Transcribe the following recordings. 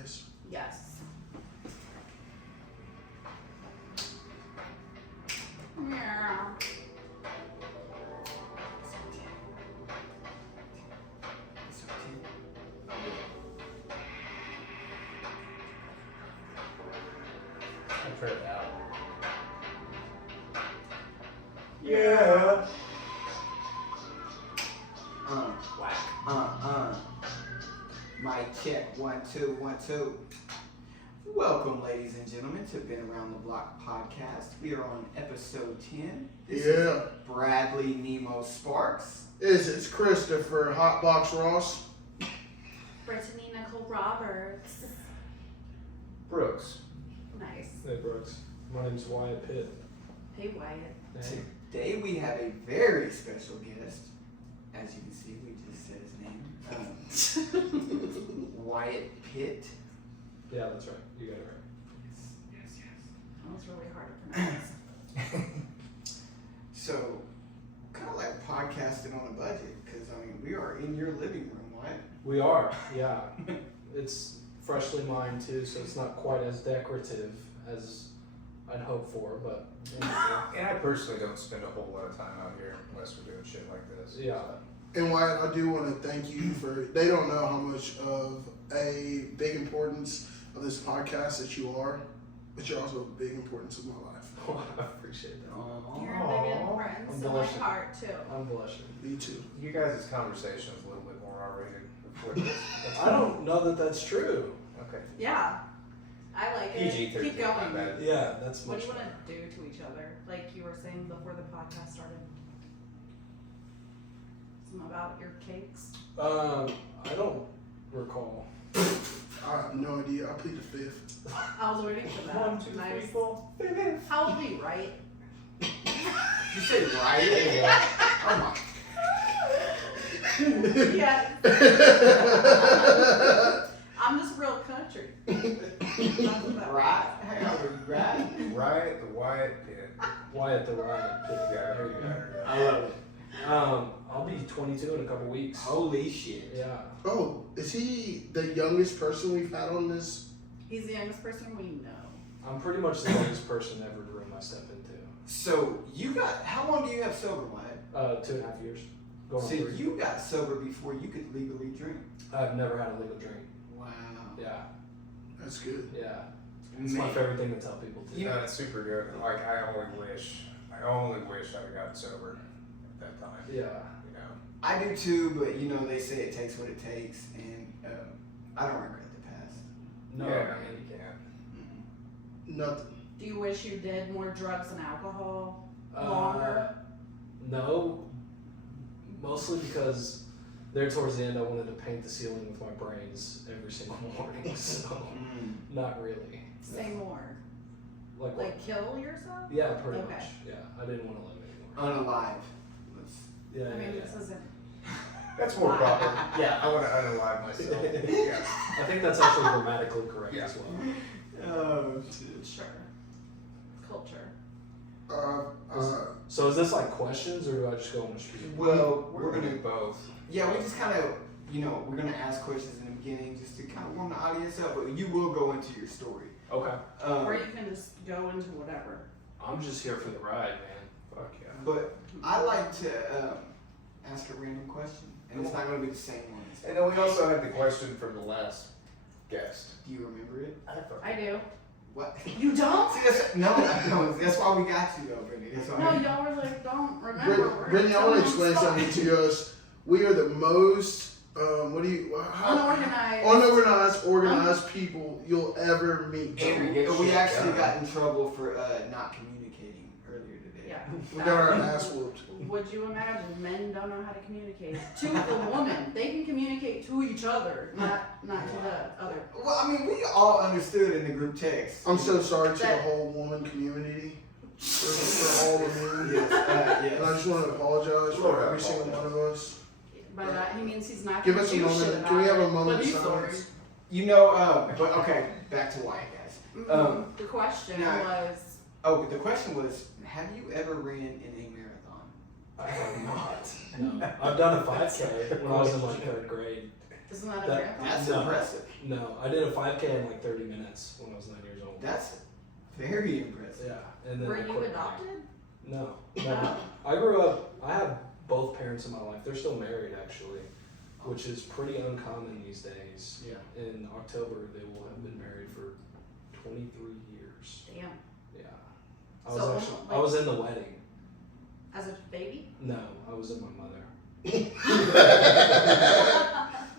guess. Yes. Yeah. I've heard it out. Yeah. Whack. Mic check. 1 2 1 2. Welcome, ladies and gentlemen, to Been Around the Block podcast. We are on episode 10. This is Bradley Nemo Sparks. It's Christopher Hotbox Ross. Brittany Nicole Roberts. Brooks. Nice. Hey Brooks, my name's Wyatt Pitt. Hey, Wyatt. Hey. Today we have a very special guest. As you can see, we just said his name. Wyatt Pitt. Yeah, that's right. You got it right. Yes. That was really hard to pronounce. So, kind of like podcasting on a budget, because I mean, we are in your living room, Wyatt. We are, yeah. It's freshly mined too, so it's not quite as decorative as I'd hope for, but And I personally don't spend a whole lot of time out here unless we're doing shit like this. yeah. And Wyatt, I do want to thank you for, they don't know how much of a big importance of this podcast that you are, but you're also a big importance of my life. I appreciate that. You're a big importance I'm in my blushing. heart, too. I'm blushing. Me too. You guys' conversation is a little bit more R-rated. I don't know that that's true. Okay. Yeah. I like it. PG-13. Keep My going. bad. Yeah, that's What much do you want better. to do to each other? Like you were saying before the podcast started. Something about your cakes. I don't recall. I have no idea. I plead the fifth. I was waiting for that. 1, 2, 3, Nice. 4. How old are you, right? Did you say right? Oh my. Yeah. I'm just real country. That's about Right? Hang on, right? Riot, the Wyatt Pit. Wyatt the Riot Pitt. Yeah, There you go. yeah. I love it. I'll be 22 in a couple weeks. Holy shit. Yeah. Oh, is he the youngest person we've had on this? He's the youngest person we know. I'm pretty much the youngest person ever to room I step into. So, you got, how long do you have sober, Wyatt? 2.5 years. Going So, on 3. you got sober before you could legally drink. I've never had a legal drink. Wow. Yeah. That's good. Yeah. It's my favorite thing to tell people to. You know, it's super good. Like, I only wish I'd have gotten sober at that time. Yeah. You know? I do too, but you know, they say it takes what it takes, and I don't regret the past. No. Yeah, I mean, you can. Nothing. Do you wish you did more drugs and alcohol longer? No. Mostly because there towards the end I wanted to paint the ceiling with my brains every single morning, so not really. Say more. Like what? Like kill yourself? Yeah, pretty Okay. much. Yeah. I didn't want to live anymore. Unalive. Let's, Yeah, I mean, yeah, this yeah. isn't. That's more Wow. proper. Yeah, I want to unalive myself. Yeah. I think that's actually grammatically correct Yeah. as well. oh shit. Sure. Culture. So is this like questions or do I just go on the street? Well, We're gonna do both. Yeah, we just kind of, you know, we're gonna ask questions in the beginning just to kind of warm the audience up, but you will go into your story. Okay. Or you can just go into whatever. I'm just here for the ride, man. Fuck yeah. But I like to ask a random question, and it's not gonna be the same one. And then we also had the question from the last guest. Do you remember it? I do. What? You don't? See, no, I don't. That's why we got you though, Brittany. That's why. No, y'all were like, don't remember. Brittany, I want to explain something to us. We are the most, organized people you'll ever meet. And Get we shit actually done. got in trouble for not communicating earlier today. Yeah. We got our ass whooped. Would you imagine men don't know how to communicate to the woman? They can communicate to each other, not to the other. Well, I mean, we all understood in the group text. I'm so sorry to the That- whole woman community for all of you. Yes, And I just want to apologize for every single one of us. By that he means he's not Give gonna us a do moment. shit about Can we have a it, moment but of he's sorry. silence? You know, but okay, back to Wyatt, guys. The question now- was, Oh, the question was, have you ever ran in a marathon? I have not. No. I've done a 5K when I was in like 3rd grade. Isn't that a That- marathon? That's No. impressive. No, I did a 5K in like 30 minutes when I was 9 years old. That's very impressive. Yeah, and then Were I you quit adopted? running. No, No. no. I grew up. I have both parents in my life. They're still married actually, which is pretty uncommon these days. Yeah. In October, they will have been married for 23 years. Damn. Yeah. So, I was in the wedding. As a baby? No, I was in my mother.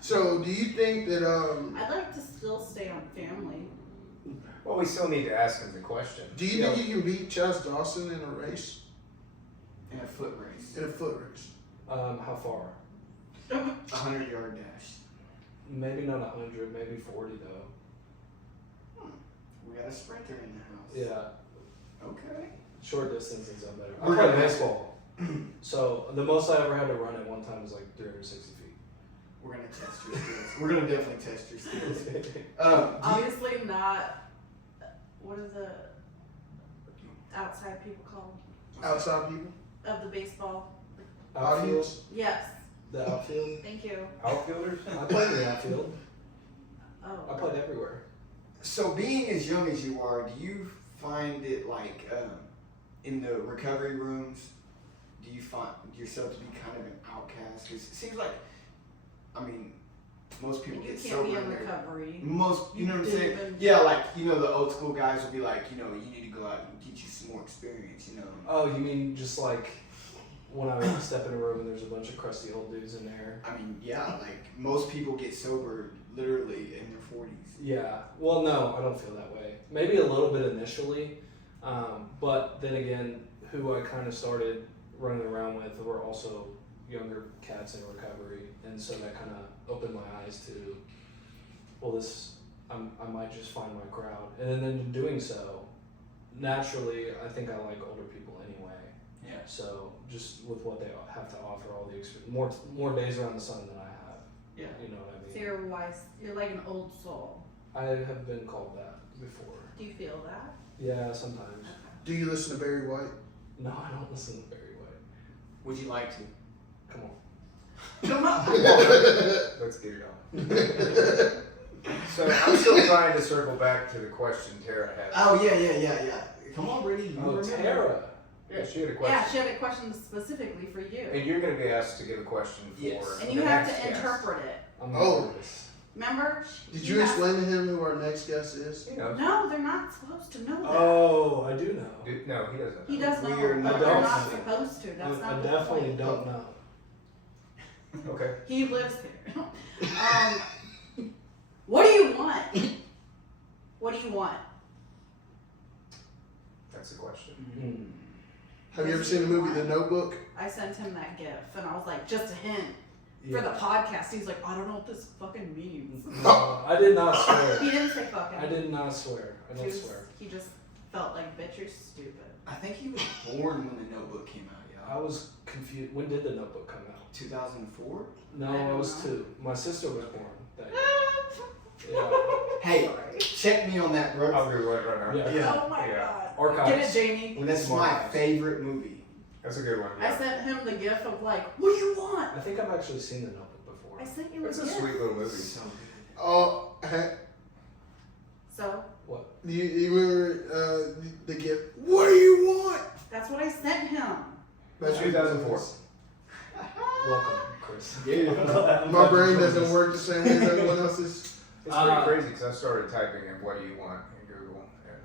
So, do you think that I'd like to still stay on family. Well, we still need to ask him the question. do you think you can beat Chaz Dawson in a race, In a foot race. in a foot race? How far? 100-yard dash. Maybe not 100, maybe 40 though. We got a sprinter in the house. Yeah, Okay. short distance is up better. I We're played gonna- baseball, so the most I ever had to run at one time was like 360 feet. We're gonna test your skills. We're gonna definitely test your skills. Do you, Obviously not. What are the outside people called? Outside people, Of the baseball? Outfield, audience. Yes. the outfield. Thank you. Outfielders? I played in the outfield. I Oh. played everywhere. so being as young as you are, do you find it like in the recovery rooms? Do you find yourself to be kind of an outcast? 'Cause it seems like, I mean, most people You get can't sober be in in their recovery. most, you know what I'm saying? Even- Yeah, like, you know, the old school guys will be like, you know, you need to go out and get you some more experience, you know. Oh, you mean just like when I step in a room and there's a bunch of crusty old dudes in there? I mean, yeah, like most people get sober literally in their 40s. Yeah. Well, no, I don't feel that way. Maybe a little bit initially, but then again, who I kind of started running around with were also younger cats in recovery, and so that kind of opened my eyes to, well, I might just find my crowd, and then in doing so, naturally, I think I like older people anyway. Yeah. So just with what they have to offer, all the experience, more days around the sun than I have. Yeah. You know what I So mean? you're wise. You're like an old soul. I have been called that before. Do you feel that? Yeah, sometimes. Do you listen to Barry White? No, I don't listen to Barry White. Would you like to? Come on. Come on. Let's get it on. So I'm still trying to circle back to the question Tara had. Oh, yeah. Come on, Brittany. You Oh, remember. Tara. Yeah, she had a question. Yeah, she had a question specifically for you. And you're going to be asked to give a question for Yes. And the you have next to guest. interpret it. I'm Oh. nervous. Remember? Did you explain to him who our next guest is? He knows. No, they're not supposed to know that. Oh, I do know. No, he doesn't. He does know, We are but not they're not adults. supposed to. That's I not the definitely point. don't know. Okay. He lives here. What do you want? What do you want? That's the question. Mm. Have you ever seen the movie The Notebook? I sent him that gif, and I was like, just a hint Yeah. for the podcast. He's like, I don't know what this fucking means. No, I did not swear. He didn't say fucking. I did not swear. I don't swear. He just felt like, bitch, you're stupid. I think he was born when the Notebook came out, I y'all. was confused. When did the Notebook come out? 2004? No, I I don't was know. 2. My sister was born that year. Yeah. Hey, Sorry. check me on that, bro. I'll do it right now. Yeah. Yeah. Oh my Yeah. god. Archives. Get it, Jamie. Well, that's my favorite movie. That's a good one. I Yeah. sent him the gif of like, what do you want? I think I've actually seen the Notebook before. I sent you It's a a gif. sweet little movie. So good. Oh, hey, So you were the gift. What do you want? that's what I sent him. That's 2004. Welcome, Chris. Yeah. My brain doesn't work the same way as everyone else's. It's pretty crazy because I started typing in "What do you want" in Google, and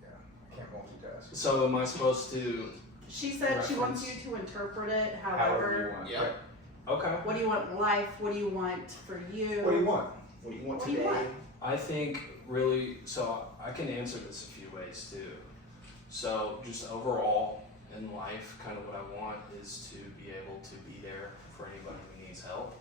yeah, I can't multitask. So am I supposed to? She said she wants Reference. you to interpret it However you however. want. Yeah. Okay. What do you want in life? What do you want for you? What do you want? What do you want What do you today? want? I think really, so I can answer this a few ways too. So just overall in life, kind of what I want is to be able to be there for anybody who needs help.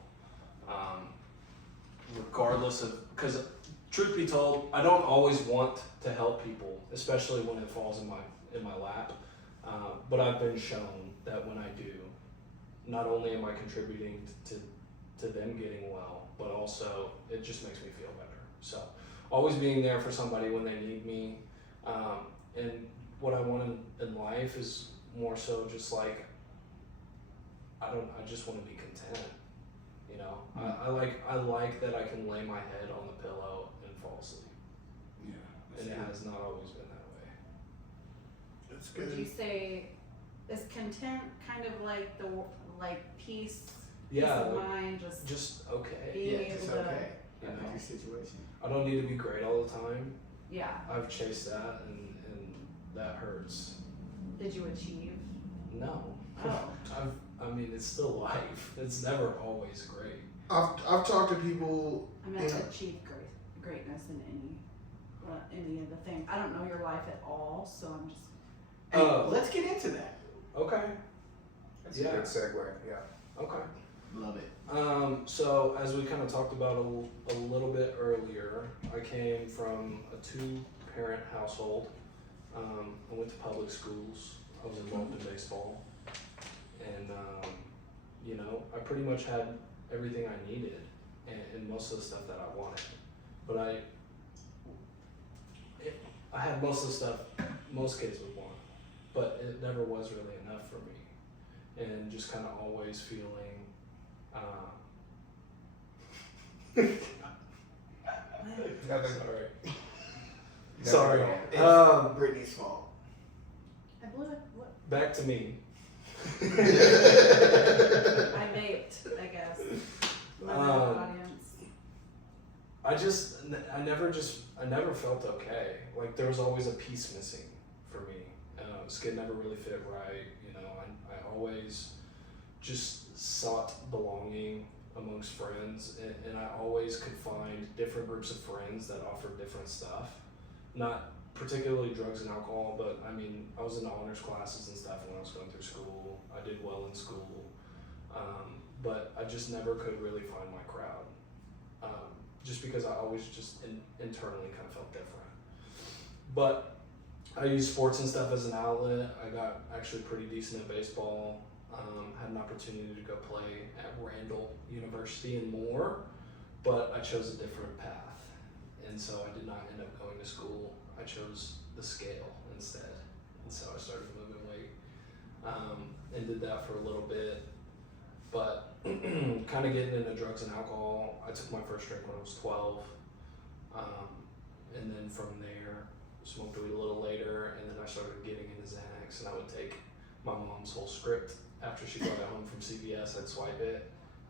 Regardless of, because truth be told, I don't always want to help people, especially when it falls in my lap. But I've been shown that when I do, not only am I contributing to them getting well, but also it just makes me feel better. So always being there for somebody when they need me. And what I want in life is more so just like, I just want to be content. You know, I like that I can lay my head on the pillow and fall asleep. Yeah. And it has not always been that way. It's Would you good. say is content kind of like the peace, Yeah, peace of like, mind, just okay. being Yeah, able just to, okay. You I know? know your situation. I don't need to be great all the time. yeah. I've chased that and that hurts. Did you achieve? No. Oh. I mean, it's still life. It's never always great. I've talked to people. I meant Yeah. to achieve greatness in any of the things. I don't know your life at all, so I'm just. Hey, let's get into that. Okay. That's Yeah. a good segue. Yeah. Okay. Love it. So as we kind of talked about a little bit earlier, I came from a 2-parent household. I went to public schools. I was involved in baseball, and you know, I pretty much had everything I needed and most of the stuff that I wanted. But I had most of the stuff most kids would want, but it never was really enough for me, and just kind of always feeling. Nothing. Sorry. It's Sorry. Brittany's fault. I blew it. What? Back to me. I vaped, I guess. My audience. I never felt okay. Like there was always a piece missing for me. Skin never really fit right. You know, I always just sought belonging amongst friends, and I always could find different groups of friends that offered different stuff. Not particularly drugs and alcohol, but I mean, I was in honors classes and stuff when I was going through school. I did well in school, but I just never could really find my crowd, just because I always just internally kind of felt different. But I used sports and stuff as an outlet. I got actually pretty decent at baseball. Had an opportunity to go play at Randall University and more, but I chose a different path. And so I did not end up going to school. I chose the scale instead. And so I started moving weight, and did that for a little bit. But kind of getting into drugs and alcohol, I took my first drink when I was 12. And then from there, smoked weed a little later, and then I started getting into Xanax, and I would take my mom's whole script. After she brought it home from CVS, I'd swipe it,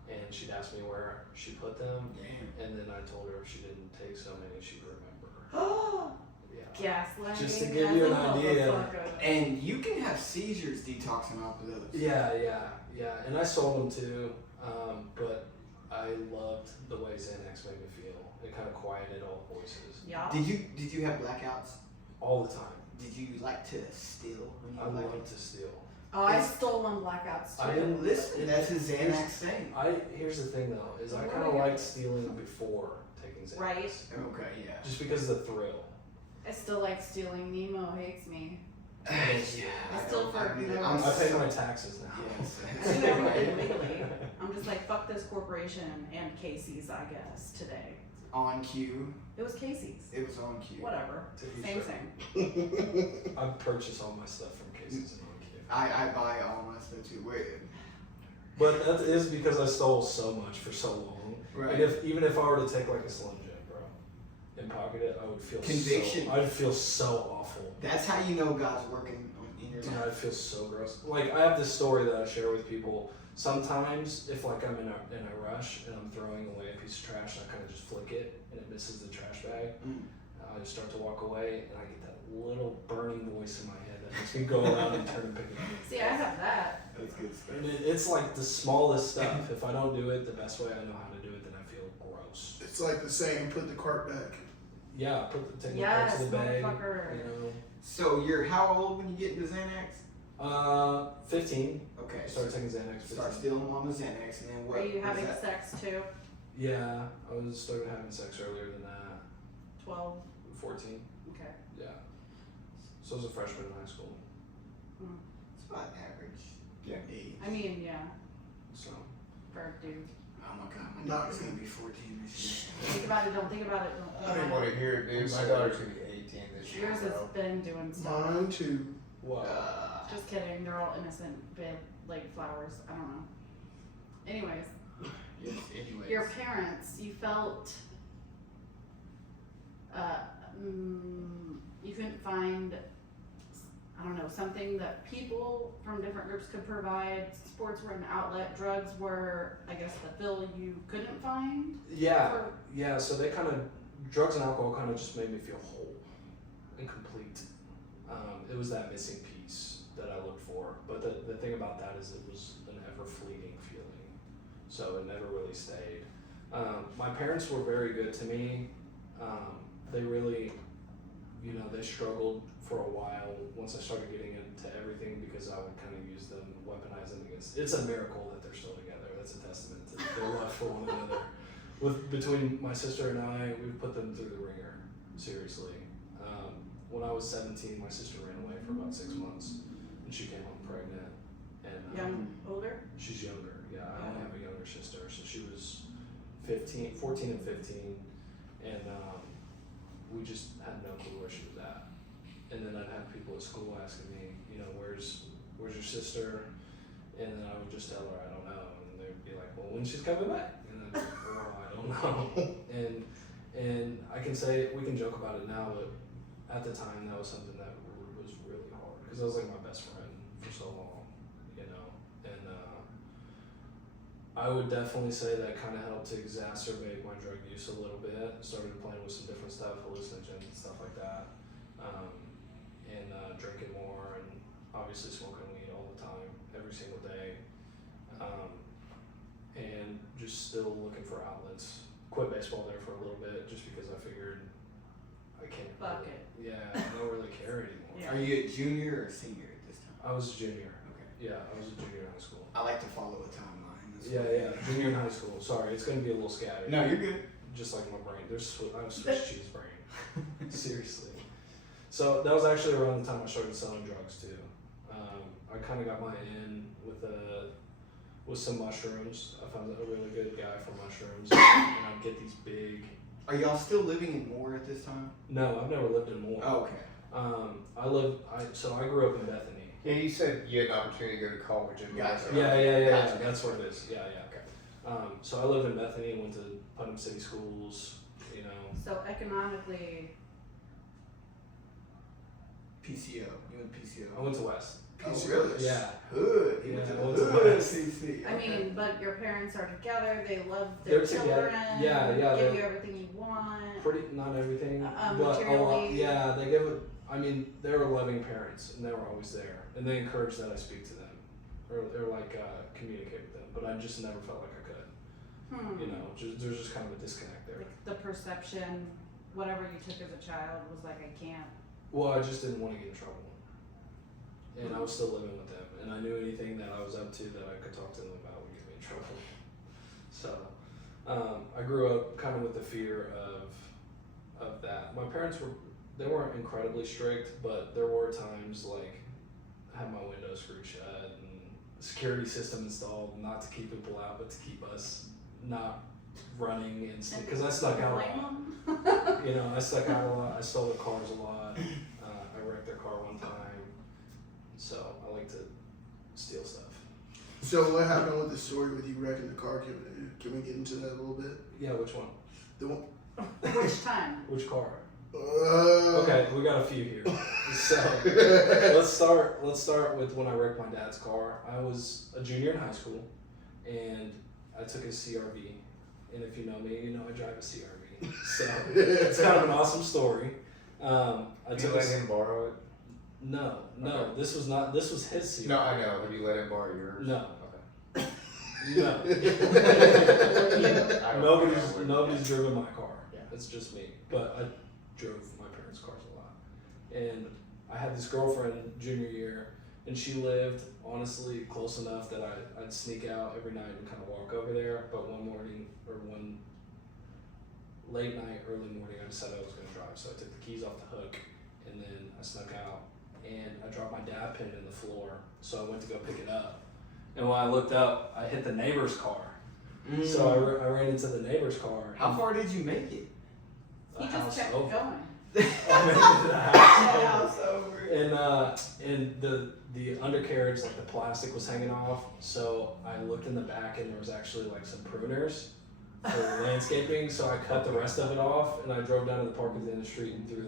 and she'd ask me where she put them. Damn. And then I told her if she didn't take so many, she'd remember. Oh, Yeah. gaslighting. Just to give you an as a idea. motherfucker. And you can have seizures detoxing off of those. Yeah. And I sold them too, but I loved the way Xanax made me feel. It kind of quieted all voices. Yeah. Did you have blackouts? All the time. Did you like to steal? When you I were love like, to steal. Oh, I stole on blackouts too. I didn't listen, that's a Xanax thing. Here's the thing though, is I What kind are of you- liked stealing before taking Xanax. Right. Okay, yeah. Just because of the thrill. I still like stealing. Nemo hates me. Yeah, I still don't- I mean, for- I'm I pay so- my taxes now. Yes. I do everything legally. I'm just like, fuck this corporation and Casey's, I guess, today. On cue. It was Casey's. It was on cue. Whatever. To each Same their own. thing. I purchase all my stuff from Casey's and on Q. I buy all my stuff too. Wait. But that is because I stole so much for so long. Right. And even if I were to take like a Slim Jim, bro, and pocket it, I would feel Conviction. I'd feel so awful. That's how you know God's working in your Dude, life. I'd feel so gross. Like I have this story that I share with people. Sometimes if like I'm in a rush and I'm throwing away a piece of trash, I kind of just flick it and it misses the trash bag. I just start to walk away and I get that little burning voice in my head that makes me go around and turn and pick it up. See, I have that. That's good stuff. And it's like the smallest stuff. If I don't do it the best way I know how to do it, then I feel gross. It's like the saying, put the cart back. Yeah, take the Yes, parts of the bag. motherfucker. You So you're how old when you get into Xanax? know, 15. Okay. I started taking Xanax. 15. Start stealing on the Xanax, and then what? Are you what is having that? sex too? Yeah, I started having sex earlier than that. 12. 14. Okay. Yeah. So I was a freshman in high school. It's about average. Yeah. Age. I mean, yeah, So for a dude. Oh my God, my Not daughter's me. gonna be 14 this year. Think about it, don't think about it. Don't I think didn't about want to hear it, dude. I'm My sorry. daughter's gonna be 18 this it. year, Yours has bro. been doing stuff. Mine too. wow. Just kidding, they're all innocent, big, like flowers. I don't know. Anyways, anyways. Your parents, you felt you couldn't find, I don't know, something that people from different groups could provide. Sports were an outlet. Drugs were, I guess, the fill you couldn't find. Yeah. So they kind of, drugs and alcohol kind of just made me feel whole and complete. It was that missing piece that I looked for. But the thing about that is it was an ever fleeting feeling. So it never really stayed. My parents were very good to me. They really, they struggled for a while once I started getting into everything because I would kind of use them, weaponize them against. It's a miracle that they're still together. That's a testament to their love for one another. Between my sister and I, we put them through the ringer, seriously. When I was 17, my sister ran away for about 6 months, and she came home pregnant. And Older? She's younger. Yeah, I only have a younger sister, so she was 14 and 15, and we just had no clue where she was at. And then I'd have people at school asking me, where's your sister? And then I would just tell her I don't know, and they'd be like, well, when she's coming back? And I'd be like, well, I don't know. And I can say, we can joke about it now, but at the time that was something that was really hard because I was like my best friend for so long, and I would definitely say that kind of helped to exacerbate my drug use a little bit. Started playing with some different stuff, hallucinogens and stuff like that, and drinking more, and obviously smoking weed all the time, every single day, and just still looking for outlets. Quit baseball there for a little bit just because I figured I can't. Fuck it. Yeah, I don't really care anymore. Yeah. Are you a junior or senior at this time? I was a junior. Okay. Yeah, I was a junior in high school. I like to follow a timeline. That's Yeah, junior in high school. Sorry, it's gonna be a little scattered. No, you're good. Just like my brain. I have a Swiss cheese brain. Seriously. So that was actually around the time I started selling drugs too. I kind of got my in with some mushrooms. I found a really good guy for mushrooms, and I'd get these big. Are y'all still living in Moore at this time? No, I've never lived in Moore. Oh, okay. So I grew up in Bethany. Yeah, you said you had an opportunity to go to college in Gotcha. Yeah. Gotcha. That's what it is. Yeah. Okay. So I lived in Bethany, went to Putnam City schools, So economically, PCO. You went PCO. I went to West. Oh, really? Yeah. Hood. You Yeah, went to I the went to hood. West. CC. I Okay. mean, but your parents are together, they love their They're together. children, Yeah, give they're- you everything you want. Pretty, not everything, but a lot. Materially. Yeah, they give it. I mean, they were loving parents, and they were always there, and they encouraged that I speak to them, or communicate with them. But I just never felt like I could. There's just kind of a disconnect there. Like the perception, whatever you took as a child was like, I can't. Well, I just didn't want to get in trouble, and I was still living with them, and I knew anything that I was up to that I could talk to them about would get me in trouble. So, I grew up kind of with the fear of that. My parents weren't incredibly strict, but there were times like I had my windows screwed shut and the security system installed, not to keep people out, but to keep us not running because I stuck out a lot. I stuck out a lot. I stole their cars a lot. I wrecked their car one time. So I like to steal stuff. So what happened with the story with you wrecking the car? Can we get into that a little bit? Yeah, which one? The one. Which time? Which car? Uh, Okay, we got a few here. So let's start with when I wrecked my dad's car. I was a junior in high school, and I took his CRV. And if you know me, you know I drive a CRV. So it's kind of an awesome story. I Have took you let him borrow it? No. Okay. This was his CRV. No, I know. Have you let him borrow yours? No. Okay. No. I don't know. Nobody's driven my car. Yeah. It's just me. But I drove my parents' cars a lot. And I had this girlfriend junior year, and she lived honestly close enough that I'd sneak out every night and kind of walk over there. But one late night, early morning, I decided I was going to drive. So I took the keys off the hook, and then I snuck out, and I dropped my dab pen in the floor. So I went to go pick it up. And when I looked up, I hit the neighbor's car. So I ran into the neighbor's car. How far did you make it? A He house just kept over. going. I made it to the house. House over. And the undercarriage, like the plastic was hanging off. So I looked in the back and there was actually like some pruners for landscaping. So I cut the rest of it off and I drove down to the park at the end of the street and threw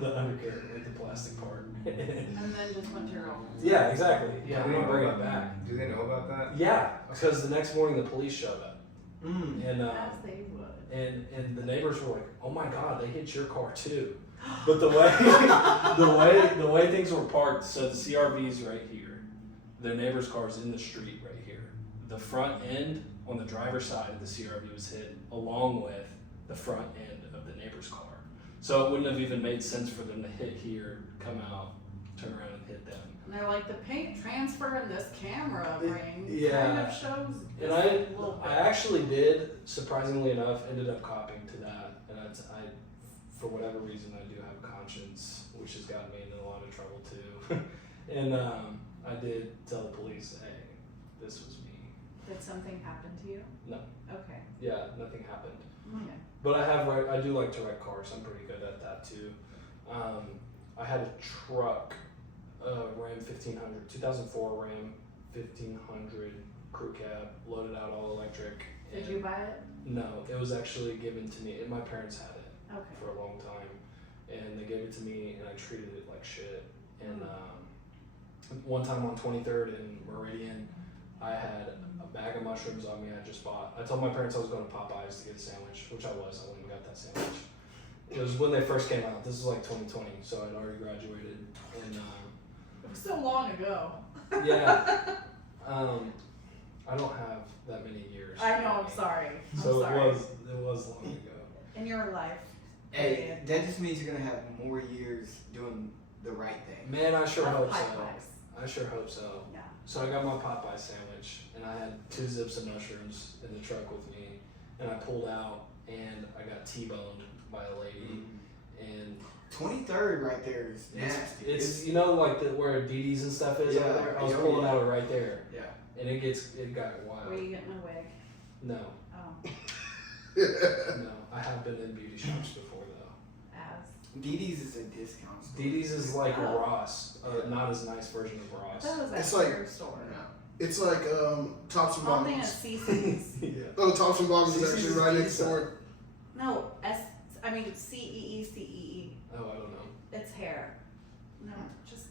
the undercarriage, like the plastic part. And then just went to your own. Yeah, exactly. Yeah, Do we they didn't know bring it about back. Do they know about that? Yeah, because the next morning the police showed up. Mm. And As they would. and the neighbors were like, "Oh my God, they hit your car too." But the way things were parked, so the CRV's right here, their neighbor's car's in the street right here. The front end on the driver's side of the CRV was hit, along with the front end of the neighbor's car. So it wouldn't have even made sense for them to hit here, come out, turn around and hit them. And they're like, the paint transfer in this camera ring Yeah. kind of shows. And this little I bit. actually did, surprisingly enough, ended up copying to that. And I, for whatever reason, I do have a conscience, which has gotten me into a lot of trouble too. And I did tell the police, hey, this was me. Did something happen to you? No. Okay. Yeah, nothing happened. Okay. But I do like to wreck cars. I'm pretty good at that too. I had a truck, Ram 1500, 2004 Ram 1500 crew cab, loaded out all electric. Did and- you buy it? No, it was actually given to me, and my parents had it Okay. for a long time, and they gave it to me, and I treated it like shit. And one time on 23rd in Meridian, I had a bag of mushrooms on me. I just bought. I told my parents I was going to Popeyes to get a sandwich, which I was. I went and got that sandwich. It was when they first came out. This was like 2020, so I'd already graduated, and It was so long ago. yeah, I don't have that many years. I know. I'm sorry. I'm So sorry. it was long ago. In your life. Hey, that just means you're gonna have more years doing the right thing. Man, I sure hope so. Popeyes. I sure hope so. Yeah. So I got my Popeye sandwich, and I had 2 zips of mushrooms in the truck with me, and I pulled out, and I got T-boned by a lady, and 23rd right there is nasty. it's you know like where Dee and stuff is Yeah, over there. I was yeah, pulling yeah. out of right there, Yeah. and it got wild. Were you getting a wig? No, Oh, no, I have been in beauty shops before though. as. Dee is a discount store. Dee is like Oh. Ross, not as nice version of Ross. That was It's a like- weird store. It's like Tops and All thing Bottoms. is CC's. Yeah. Oh, Tops and Bottoms is CC's actually is right next pizza. door. No, CEE. Oh, I don't know. It's hair. No, just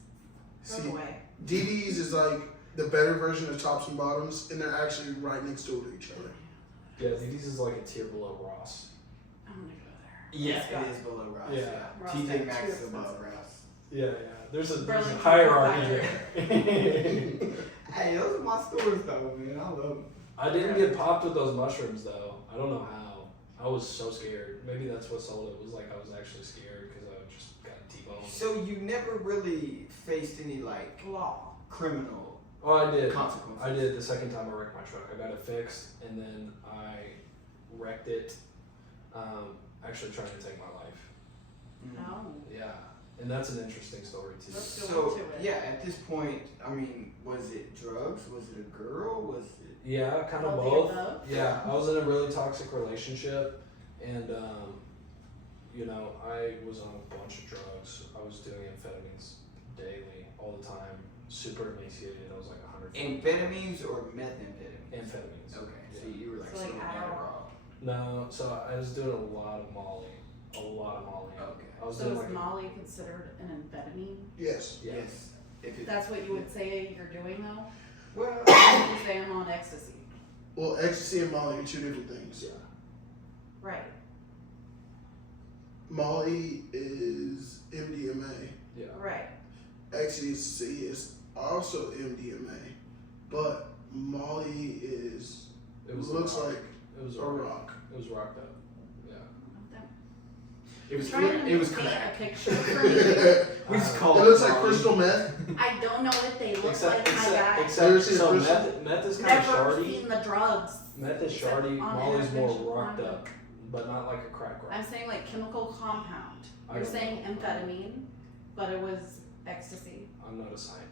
See, go away. DD's is like the better version of Tops and Bottoms, and they're actually right next door to each other. Yeah, Dee is like a tier below Ross. I'm gonna go there. Yeah, Let's go. it is below Ross. Yeah. Ross TJ got Maxx too is above expensive. Ross. Yeah. There's a Burlington hierarchy Factory. there. Hey, those are my stores though, man. I love them. I didn't get popped with those mushrooms though. I don't know how. I was so scared. Maybe that's what sold it. Was like I was actually scared because I just got T-boned. So you never really faced any like Law. criminal Oh, I did. consequences? I did the second time I wrecked my truck. I got it fixed and then I wrecked it. Actually trying to take my life. No. Yeah, and that's an interesting story too. Let's go So into it. yeah, at this point, I mean, was it drugs? Was it a girl? Was it? Yeah, kind of All the both. above? Yeah, I was in a really toxic relationship, and you know, I was on a bunch of drugs. I was doing amphetamines daily, all the time. Super emaciated. I was like 100. Amphetamines or methamphetamines? Amphetamines. Okay, Yeah. so you were like So, like, smoking Adderall. No, so I was doing a lot of Molly. A lot of Molly. Okay. I was So doing is like Molly considered an amphetamine? Yes. yeah. Yes. If it, That's what you would say you're doing though? well, Or would you say I'm on ecstasy? Well, ecstasy and Molly are 2 different things. Yeah. Right. Molly is MDMA. Yeah. Right. Ecstasy is also MDMA, but Molly is It was looks a rock. like It was a rock. It was rocked up. Yeah. it was Trying to it was paint crack. a picture for me. We just It call looks like Molly. crystal meth. I don't know what they look like, my guy. Ever except seen so Crystal? meth is kind of Never shardy. seen the drugs. Meth is Except shardy. on Molly's more intervention rocked formula. up, but not like a crack rock. I'm saying like chemical compound. I You're don't saying know. amphetamine, but it was ecstasy. I'm not a scientist.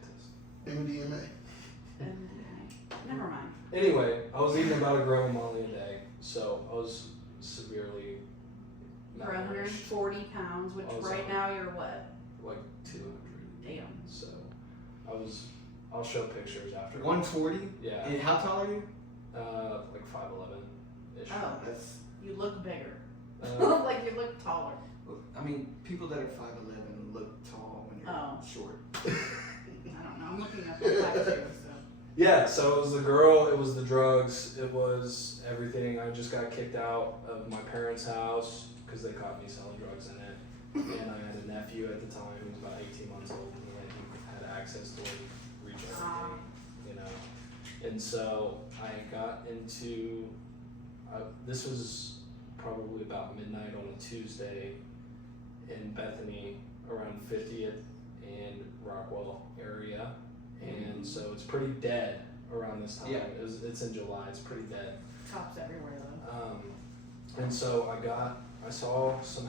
MDMA. And never mind. Anyway, I was eating about a gram of Molly a day, so I was severely. For 100 140 pounds, which I was right on- now you're what? like 200. Damn. So I'll show pictures after. 140? Yeah. And how tall are you? Like 5'11" ish. Oh, That's. you look bigger. Uh, You look taller. I mean, people that are 5'11" look tall when you're Oh. short. I don't know. I'm looking up the fact too. So. yeah, so it was the girl, it was the drugs, it was everything. I just got kicked out of my parents' house because they caught me selling drugs in it. And I had a nephew at the time who was about 18 months old, and he had access to reach everything, you know. And so I got into, this was probably about midnight on a Tuesday in Bethany around 50th and Rockwell area. And so it's pretty dead around this time. Yeah. It's in July, it's pretty dead. Cops everywhere though. And so I saw some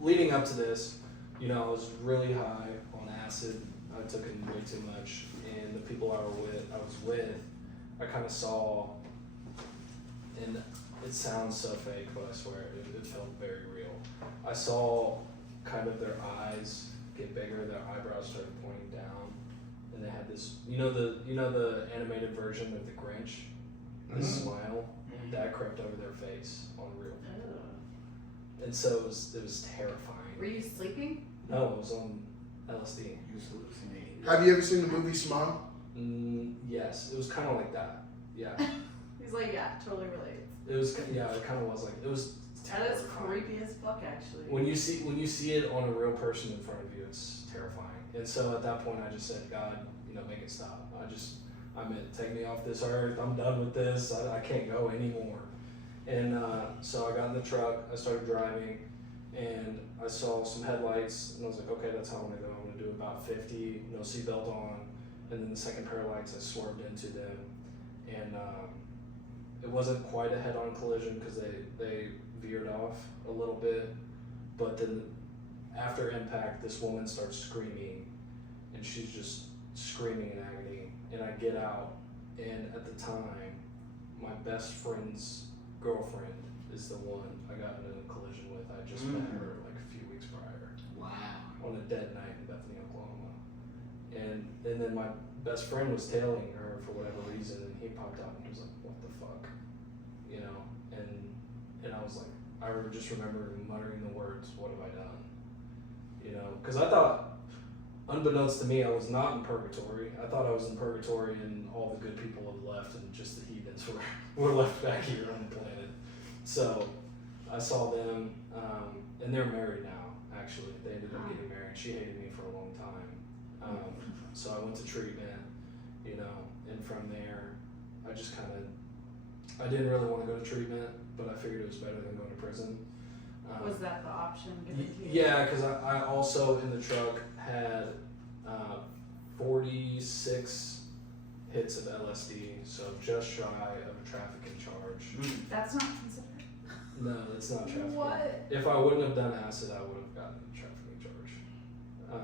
leading up to this, you know, I was really high on acid. I took in way too much, and the people I was with, I kind of saw, and it sounds so fake, but I swear it felt very real. I saw kind of their eyes get bigger, their eyebrows started pointing down, and they had this, you know the animated version of the Grinch, the smile that crept over their face on real people, and so it was terrifying. Were you sleeping? No, it was on LSD. He was hallucinating. Have you ever seen the movie Smile? Yes, it was kind of like that. Yeah, He's like, yeah, totally relates. it was. Yeah, it kind of was like it was. That is terrifying. creepy as fuck, actually. When you see it on a real person in front of you, it's terrifying. And so at that point, I just said, God, you know, make it stop. I meant take me off this earth. I'm done with this. I can't go anymore. And so I got in the truck. I started driving, and I saw some headlights, and I was like, okay, that's how I'm gonna go. I'm gonna do about 50, no seatbelt on, and then the second pair of lights, I swerved into them, and it wasn't quite a head-on collision because they veered off a little bit, but then after impact, this woman starts screaming, and she's just screaming in agony, and I get out, and at the time, my best friend's girlfriend is the one I got in a collision with. I just met her like a few weeks prior. Wow. On a dead night in Bethany, Oklahoma. And then my best friend was tailing her for whatever reason, and he popped out and he was like, what the fuck? You know, and I was like, I just remember muttering the words, what have I done? You know, because I thought, unbeknownst to me, I was not in purgatory. I thought I was in purgatory and all the good people had left and just the heathens were left back here on the planet. So I saw them, and they're married now, actually. They ended up getting married. She hated me for a long time. So I went to treatment, you know, and from there, I just I didn't really want to go to treatment, but I figured it was better than going to prison. Was that the option given to you? Yeah, because I also in the truck had 46 hits of LSD, so just shy of a trafficking charge. That's not considered. No, it's not trafficking. What? If I wouldn't have done acid, I would have gotten a trafficking charge.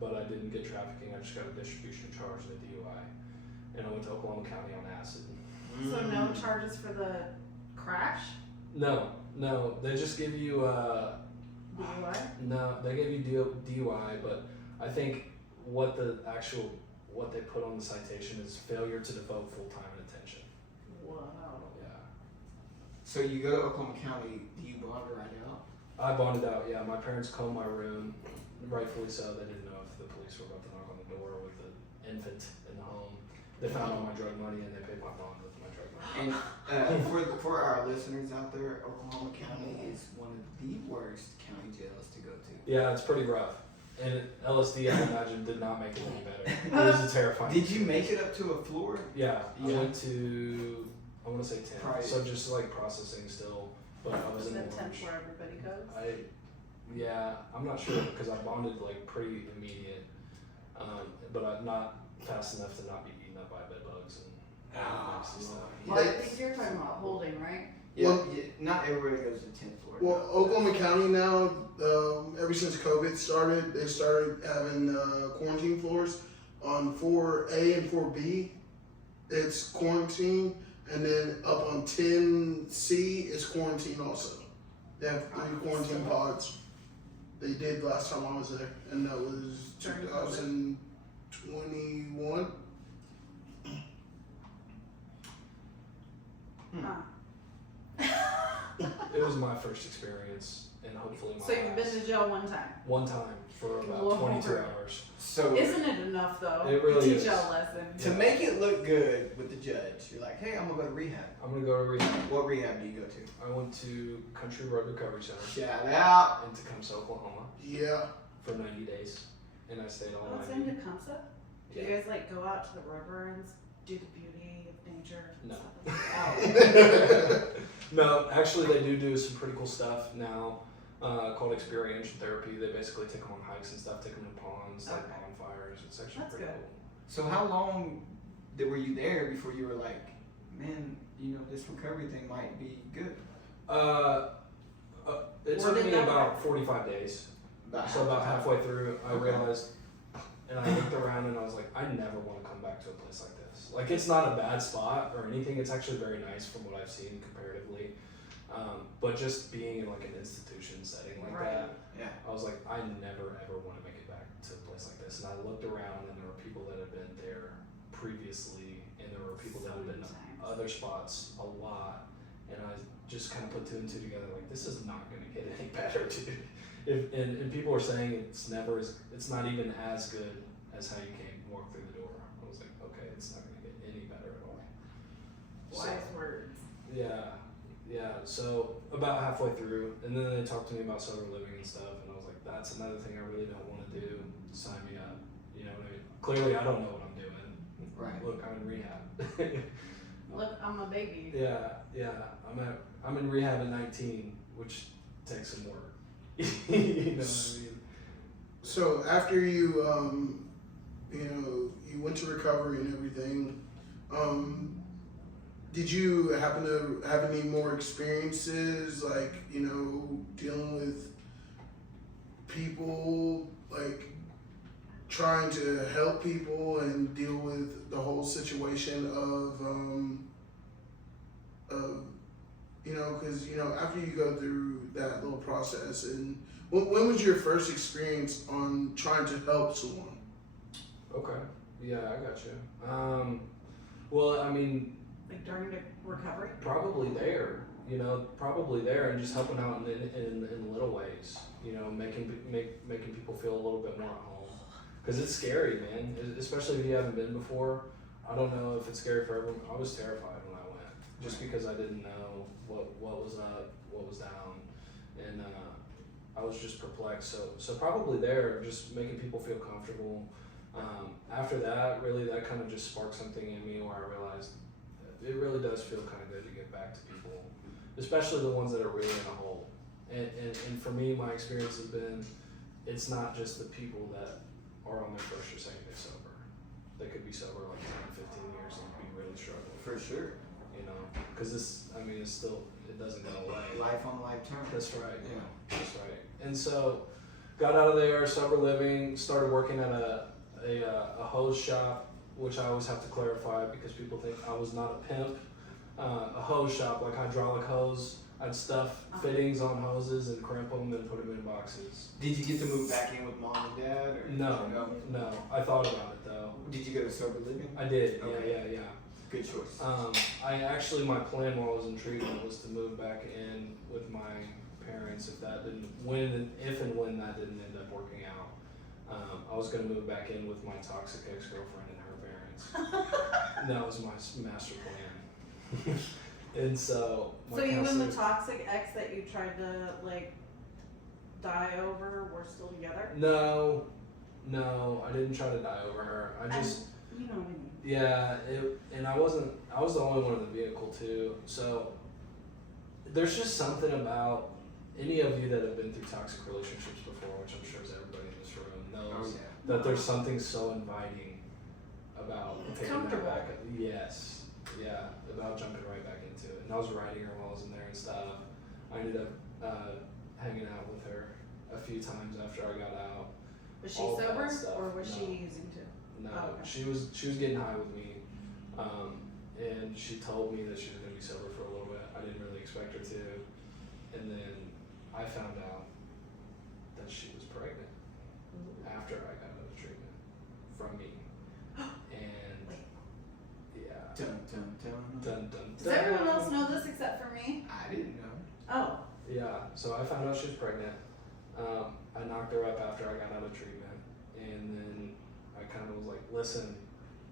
But I didn't get trafficking, I just got a distribution charge and a DUI. And I went to Oklahoma County on acid. So no charges for the crash? No, they just give you DUI? no, they give you DUI, but I think what they put on the citation is failure to devote full time and attention. Wow. Yeah. So you go to Oklahoma County, do you bond right out? I bonded out, yeah. My parents combed my room, rightfully so. They didn't know if the police were about to knock on the door with the infant in the home. They found all my drug money and they paid my bond with my drug money. And for our listeners out there, Oklahoma County is one of the worst county jails to go to. Yeah, it's pretty rough. And LSD, I imagine, did not make it any better. It was a terrifying. Did you make it up to a floor? Yeah, I Yeah. went to, I want to say 10. Probably. So just like processing still, but I was Is in the that 10th orange. where everybody goes? Yeah, I'm not sure because I bonded like pretty immediate, but I'm not fast enough to not be eaten up by bed bugs and nasty stuff. Well, I think you're talking about holding, right? Yeah, Well- yeah, not everybody goes to 10th floor. Well, Oklahoma County now, ever since COVID started, they started having quarantine floors on 4A and 4B. It's quarantine, and then up on 10C is quarantine also. They have 3 quarantine pods. They did last time I was there, and that was During 2021. It was my first experience, and hopefully my So you've been last. to jail one time. One time for about Lord. 22 hours. So Isn't it enough though? It really to teach is. y'all a lesson. to make it look good with the judge, you're like, hey, I'm gonna go to rehab. I'm gonna go to rehab. What rehab do you go to? I went to Country Road Recovery Center Shout out. in Tecumseh, Oklahoma Yeah. for 90 days, and I stayed all Oh, it's 90. in Tecumseh? Do you guys like go out to the river and do the beauty of nature? And No. stuff like that? No, actually, they do some pretty cool stuff now called experiential therapy. They basically take them on hikes and stuff, take them to ponds, like Okay. bonfires. It's actually That's pretty good. cool. So how long were you there before you were like, man, this recovery thing might be good? It Where took did me that about work? 45 days. So about halfway through, I Okay. realized, and I looked around and I was like, I never want to come back to a place like this. Like, it's not a bad spot or anything. It's actually very nice from what I've seen comparatively. But just being in like an institution setting like Right. that, Yeah. I was like, I never ever want to make it back to a place like this. And I looked around and there were people that had been there previously, and there were people that So had been many to times. other spots a lot. And I just kind of put 2 and 2 together, like, this is not going to get any better, dude. And people were saying it's not even as good as how you walk through the door. I was like, okay, it's not going to get any better at all. Wise words. Yeah. So about halfway through, and then they talked to me about sober living and stuff, and I was like, that's another thing I really don't want to do. Sign me up. You know what I mean? Clearly, I don't know what I'm doing. Right. Look, I'm in rehab. Look, I'm a baby. Yeah. I'm in rehab at 19, which takes some work. You know what I mean? So after you, you went to recovery and everything, did you happen to have any more experiences, like, dealing with people, like trying to help people and deal with the whole situation of because after you go through that little process, and when was your first experience on trying to help someone? Okay. Yeah, I got you. Well, I mean, Like during the recovery. probably there, and just helping out in little ways. Making people feel a little bit more at home, because it's scary, man. Especially if you haven't been before. I don't know if it's scary for everyone. I was terrified when I went, just because I didn't know what was up, what was down, and I was just perplexed. So probably there, just making people feel comfortable. After that, really, that kind of just sparked something in me where I realized it really does feel kind of good to get back to people, especially the ones that are really in a hole. And for me, my experience has been, it's not just the people that are on their first or second day sober. They could be sober like 10, 15 years and be really struggling. For sure. Because it's still, it doesn't go away. Life on life terms. That's right. Yeah. That's right. And so, got out of there, sober living, started working at a hose shop, which I always have to clarify because people think I was not a pimp. A hose shop, like hydraulic hose. I'd stuff fittings on hoses and crimp them and put them in boxes. Did you get to move back in with mom and dad? Or No. I thought about it though. Did you go to sober living? I did. Okay. Yeah. Good choice. My plan while I was in treatment was to move back in with my parents if and when that didn't end up working out. I was gonna move back in with my toxic ex-girlfriend and her parents. That was my master plan. And so. my So you and the counselor- toxic ex that you tried to die over were still together? No, I didn't try to die over her. I just. You know what I mean. Yeah, and I was the only one in the vehicle too. So there's just something about any of you that have been through toxic relationships before, which I'm sure is everybody in this room knows, that there's something so inviting about It's taking that comfortable. back. Yes, yeah, about jumping right back into it. And I was riding her while I was in there and stuff. I ended up hanging out with her a few times after I got out. Was she all that sober stuff. or was No. she using too? No, Oh, okay. she was getting high with me, and she told me that she was gonna be sober for a little bit. I didn't really expect her to, and then I found out that she was pregnant after I got out of treatment from me. And yeah. Dun, dun, dun. Dun, dun, Does everyone else know this except for me? I didn't know. Oh. Yeah, so I found out she was pregnant. I knocked her up after I got out of treatment, and then I kind of was like, listen,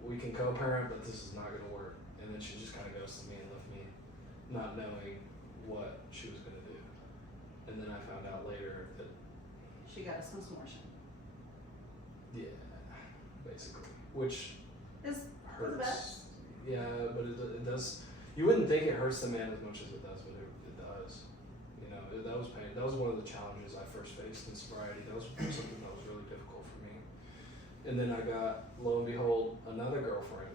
we can co-parent, but this is not going to work. And then she just kind of ghosted me and left me not knowing what she was going to do. And then I found out later that, She got a Swiss Mortion. yeah, basically, which Is hurts. the best. Yeah, but it does. You wouldn't think it hurts the man as much as it does, but it does. You know, that was pain. That was one of the challenges I first faced in sobriety. That was something that was really difficult for me. And then I got, lo and behold, another girlfriend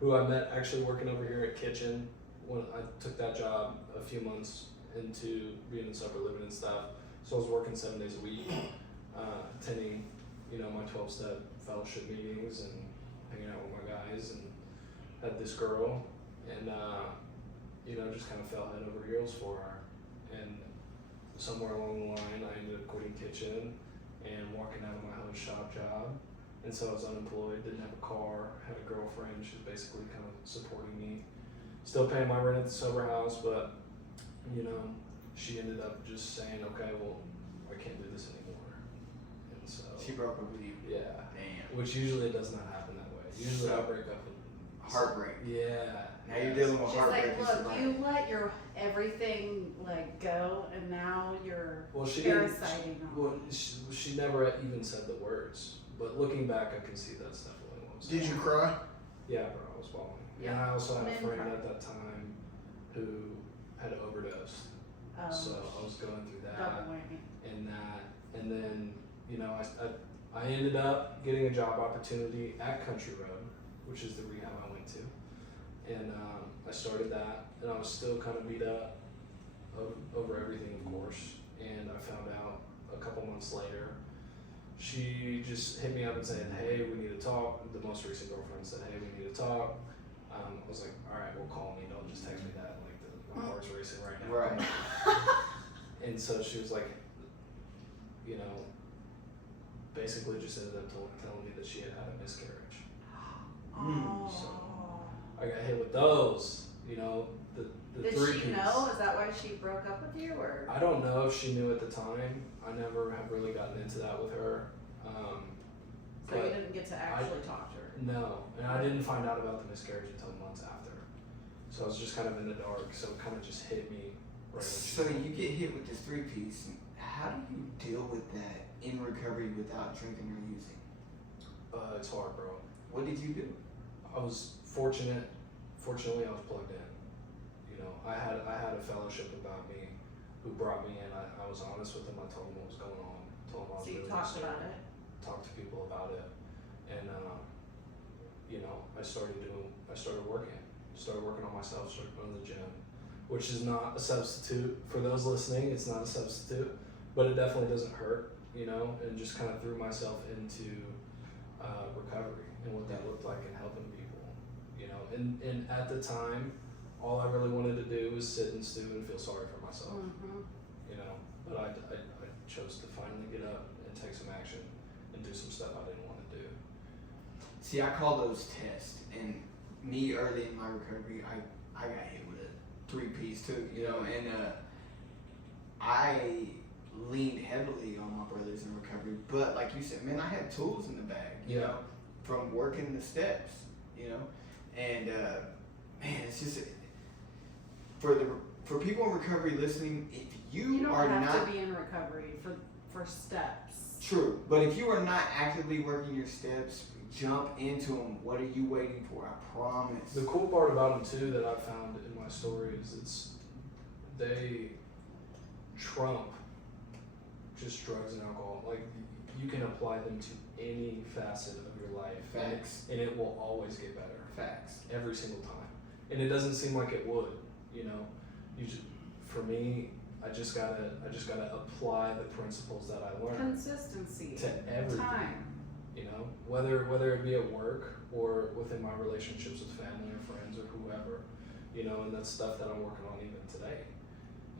who I met actually working over here at Kitchen when I took that job a few months into being in sober living and stuff. So I was working 7 days a week, attending, my 12-step fellowship meetings and hanging out with my guys, and had this girl, and just kind of fell head over heels for her. And somewhere along the line, I ended up quitting Kitchen and walking out of my host shop job. And so I was unemployed, didn't have a car, had a girlfriend. She was basically kind of supporting me, still paying my rent at the sober house, but she ended up just saying, okay, well, I can't do this anymore. And so She broke up with you. yeah, Damn. which usually it does not happen that way. Usually I break up with Heartbreak. yeah. Now you're dealing with She's heartbreak. like, look, you let your everything go, and now you're Well, she didn't. parasiting on. Well, she never even said the words. But looking back, I can see that's definitely what was. Did you cry? Yeah, bro, I was bawling. Yeah. And I also had a Men friend cry. at that time who had overdosed. So I was going through that double whammy. and then I ended up getting a job opportunity at Country Road, which is the rehab I went to, and I started that, and I was still kind of beat up over everything, of course. And I found out a couple months later, she just hit me up and said, hey, we need to talk. The most recent girlfriend said, hey, we need to talk. I was like, all right, well, call me. Don't just text me that. Like, my heart's racing right now. Right. And so she was like, basically just ended up telling me that she had a miscarriage. Oh. So I got hit with those, the Did three she piece. know? Is that why she broke up with you, or? I don't know if she knew at the time. I never have really gotten into that with her. So you but didn't get to actually talk to her. no, and I didn't find out about the miscarriage until months after. So I was just kind of in the dark. So it kind of just hit me. Right when she So told me. you get hit with this 3-piece. How do you deal with that in recovery without drinking or using? It's hard, bro. What did you do? I was fortunate. Fortunately, I was plugged in. I had a fellowship about me who brought me in. I was honest with them. I told them what was going on. Told them I was So you really talked concerned. about it. Talked to people about it, and I started working. Started working on myself. Started going to the gym, which is not a substitute for those listening. It's not a substitute, but it definitely doesn't hurt. And just kind of threw myself into recovery and what that looked like and helping people. And at the time, all I really wanted to do was sit and stew and feel sorry for myself. Mm-hmm. But I chose to finally get up and take some action and do some stuff I didn't want to do. See, I call those tests. And me early in my recovery, I got hit with a 3-piece too, and I leaned heavily on my brothers in recovery. But like you said, man, I had tools in the bag, Yeah. from working the steps, and man, it's just for people in recovery listening, if You you don't are have not to be in recovery for steps. true, but if you are not actively working your steps, jump into them. What are you waiting for? I promise. The cool part about them too that I found in my story is they trump just drugs and alcohol. Like, you can apply them to any facet of your life. Facts. And it will always get better. Facts. Every single time. And it doesn't seem like it would, for me, I just gotta apply the principles that I learned Consistency. to everything. Time. Whether it be at work or within my relationships with family or friends or whoever, and that's stuff that I'm working on even today.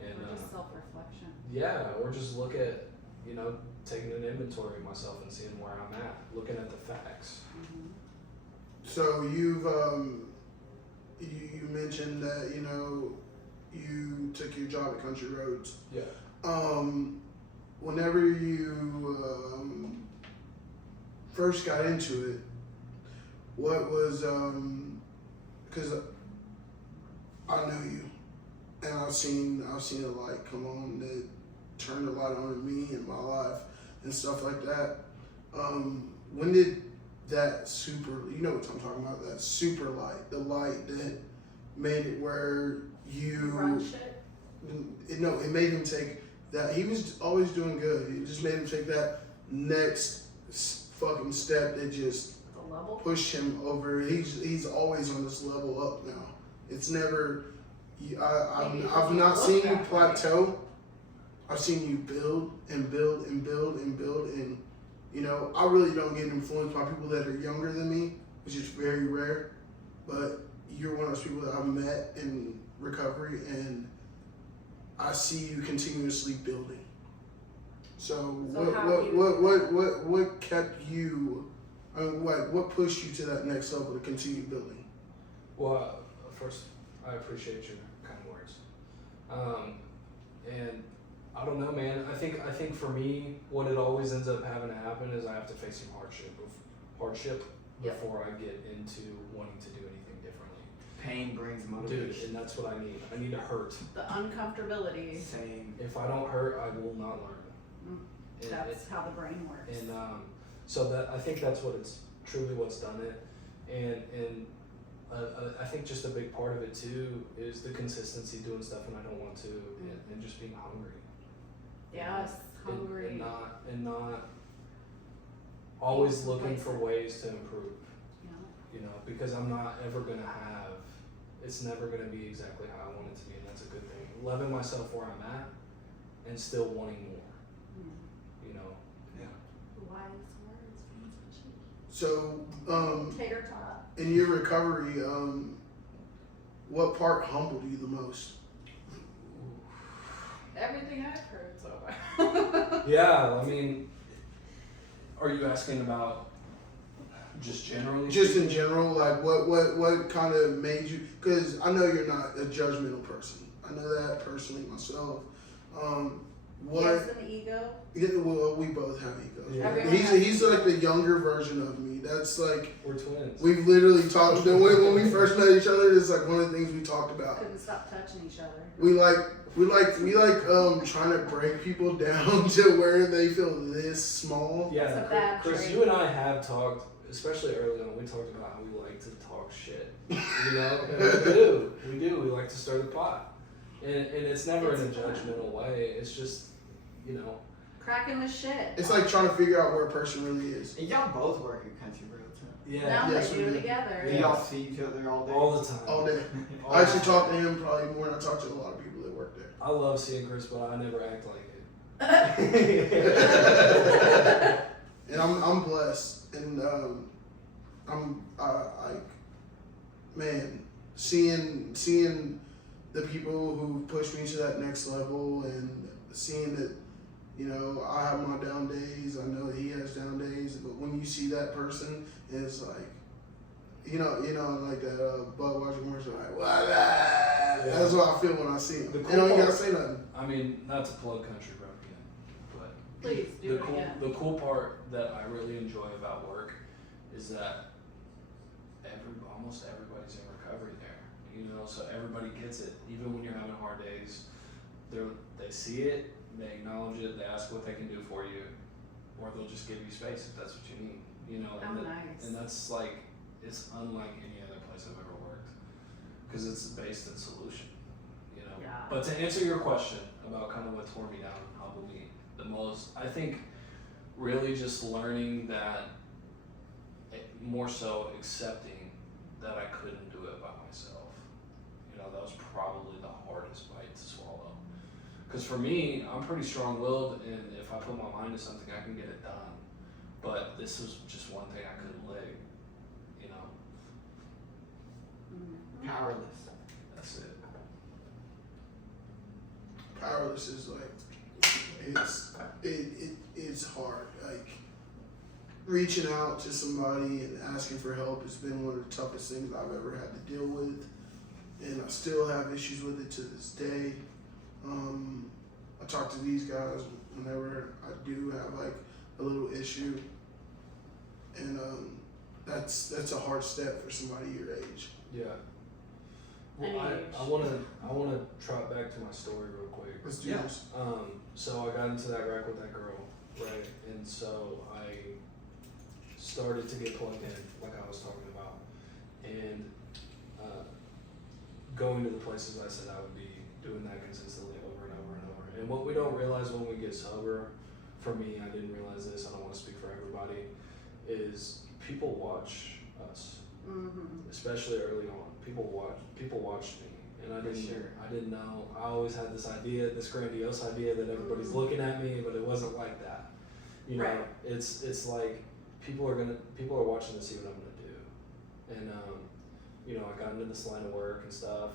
And Or just self-reflection. yeah, or just look at, you know, taking an inventory of myself and seeing where I'm at, looking at the facts. Mm-hmm. So you've you mentioned that, you know, you took your job at Country Roads. Yeah. Whenever you first got into it, what was because I know you, and I've seen a light come on that turned a light on in me in my life and stuff like that. When did that super, you know what I'm talking about, that super light, the light that made it where you Run shit. no, it made him take that. He was always doing good. It just made him take that next fucking step that just The level. pushed him over. He's always on this level up now. It's never. I've not seen you plateau. I've seen you build and build and build and build, and you know, I really don't get influenced by people that are younger than me, which is very rare. But you're one of those people that I've met in recovery, and I see you continuously building. So what kept you? I mean, what pushed you to that next level to continue building? Well, first, I appreciate your kind words. And I don't know, man. I think for me, what it always ends up having to happen is I have to face some hardship Yep. before I get into wanting to do anything differently. Pain brings Dude, motivation. and that's what I need. I need to hurt. The uncomfortability. Same. If I don't hurt, I will not learn. And That's how the brain works. And so that I think that's what it's truly what's done it, and I think just a big part of it too is the consistency, doing stuff when I don't want to, and just being hungry. Yes, And- hungry. and not always looking for ways to improve. Yeah. You know, because I'm not ever gonna have. It's never gonna be exactly how I want it to be, and that's a good thing. Loving myself where I'm at, and still wanting more. You know. Wise words from Sushi. So, Tater tot. in your recovery, what part humbled you the most? Everything I've heard so far. Yeah, I mean, are you asking about just generally? Just in general, like what kind of made you? Because I know you're not a judgmental person. I know that personally myself. What? Yes, an ego. Yeah, well, we both have egos. Yeah. Everyone has He's like the younger version of me. That's like We're twins. we've literally talked. When we first met each other, it's like one of the things we talked about. Couldn't stop touching each other. We like trying to break people down to where they feel this small. Yeah, It's a bad Chris, trait. you and I have talked, especially early on. We talked about how we like to talk shit. You know, and we do. We like to stir the pot, and it's never in a It's fun. judgmental way. It's just, you know. Cracking the shit. It's like trying to figure out where a person really is. And y'all both work at Country Roads, huh? Yeah. Now Yes, they we do do. together. Do y'all see each other all day? All the time. All day. All I actually the talk to time. him probably more than I talk to a lot of people that work there. I love seeing Chris, but I never act like it. And I'm blessed, and man, seeing the people who push me to that next level, and seeing that, you know, I have my down days. I know he has down days, but when you see that person, it's like, you know, like that Budweiser commercial, like, what? That's what I feel when I see him. The You cool know, you part- gotta say nothing. I mean, not to plug Country Road again, but Please do it again. The cool part that I really enjoy about work is that almost everybody's in recovery there. You know, so everybody gets it. Even when you're having hard days, they see it, they acknowledge it, they ask what they can do for you, or they'll just give you space if that's what you need. You know, Oh, nice. and that's like, it's unlike any other place I've ever worked, because it's based in solution. You know, Yeah. but to answer your question about kind of what tore me down and humbled me the most, I think really just learning that, more so accepting that I couldn't do it by myself. You know, that was probably the hardest bite to swallow. Because for me, I'm pretty strong-willed, and if I put my mind to something, I can get it done. But this was just one thing I couldn't leg. You know, Mhm. Powerless. that's it. powerless is like it's hard. Like reaching out to somebody and asking for help has been one of the toughest things I've ever had to deal with, and I still have issues with it to this day. I talk to these guys whenever I do have like a little issue, and that's a hard step for somebody your age. Yeah. Well, Any I age. wanna trot back to my story real quick. Let's do Yeah. this. So I got into that wreck with that girl, right? And so I started to get plugged in, like I was talking about, and going to the places I said I would be, doing that consistently over and over and over. And what we don't realize when we get sober, for me, I didn't realize this, I don't want to speak for everybody, is people watch us, especially early on. People watched me, and I didn't know. I always had this idea, this grandiose idea that everybody's looking at me, but it wasn't like that. You know, Right. it's like people are watching to see what I'm gonna do, and you know, I got into this line of work and stuff,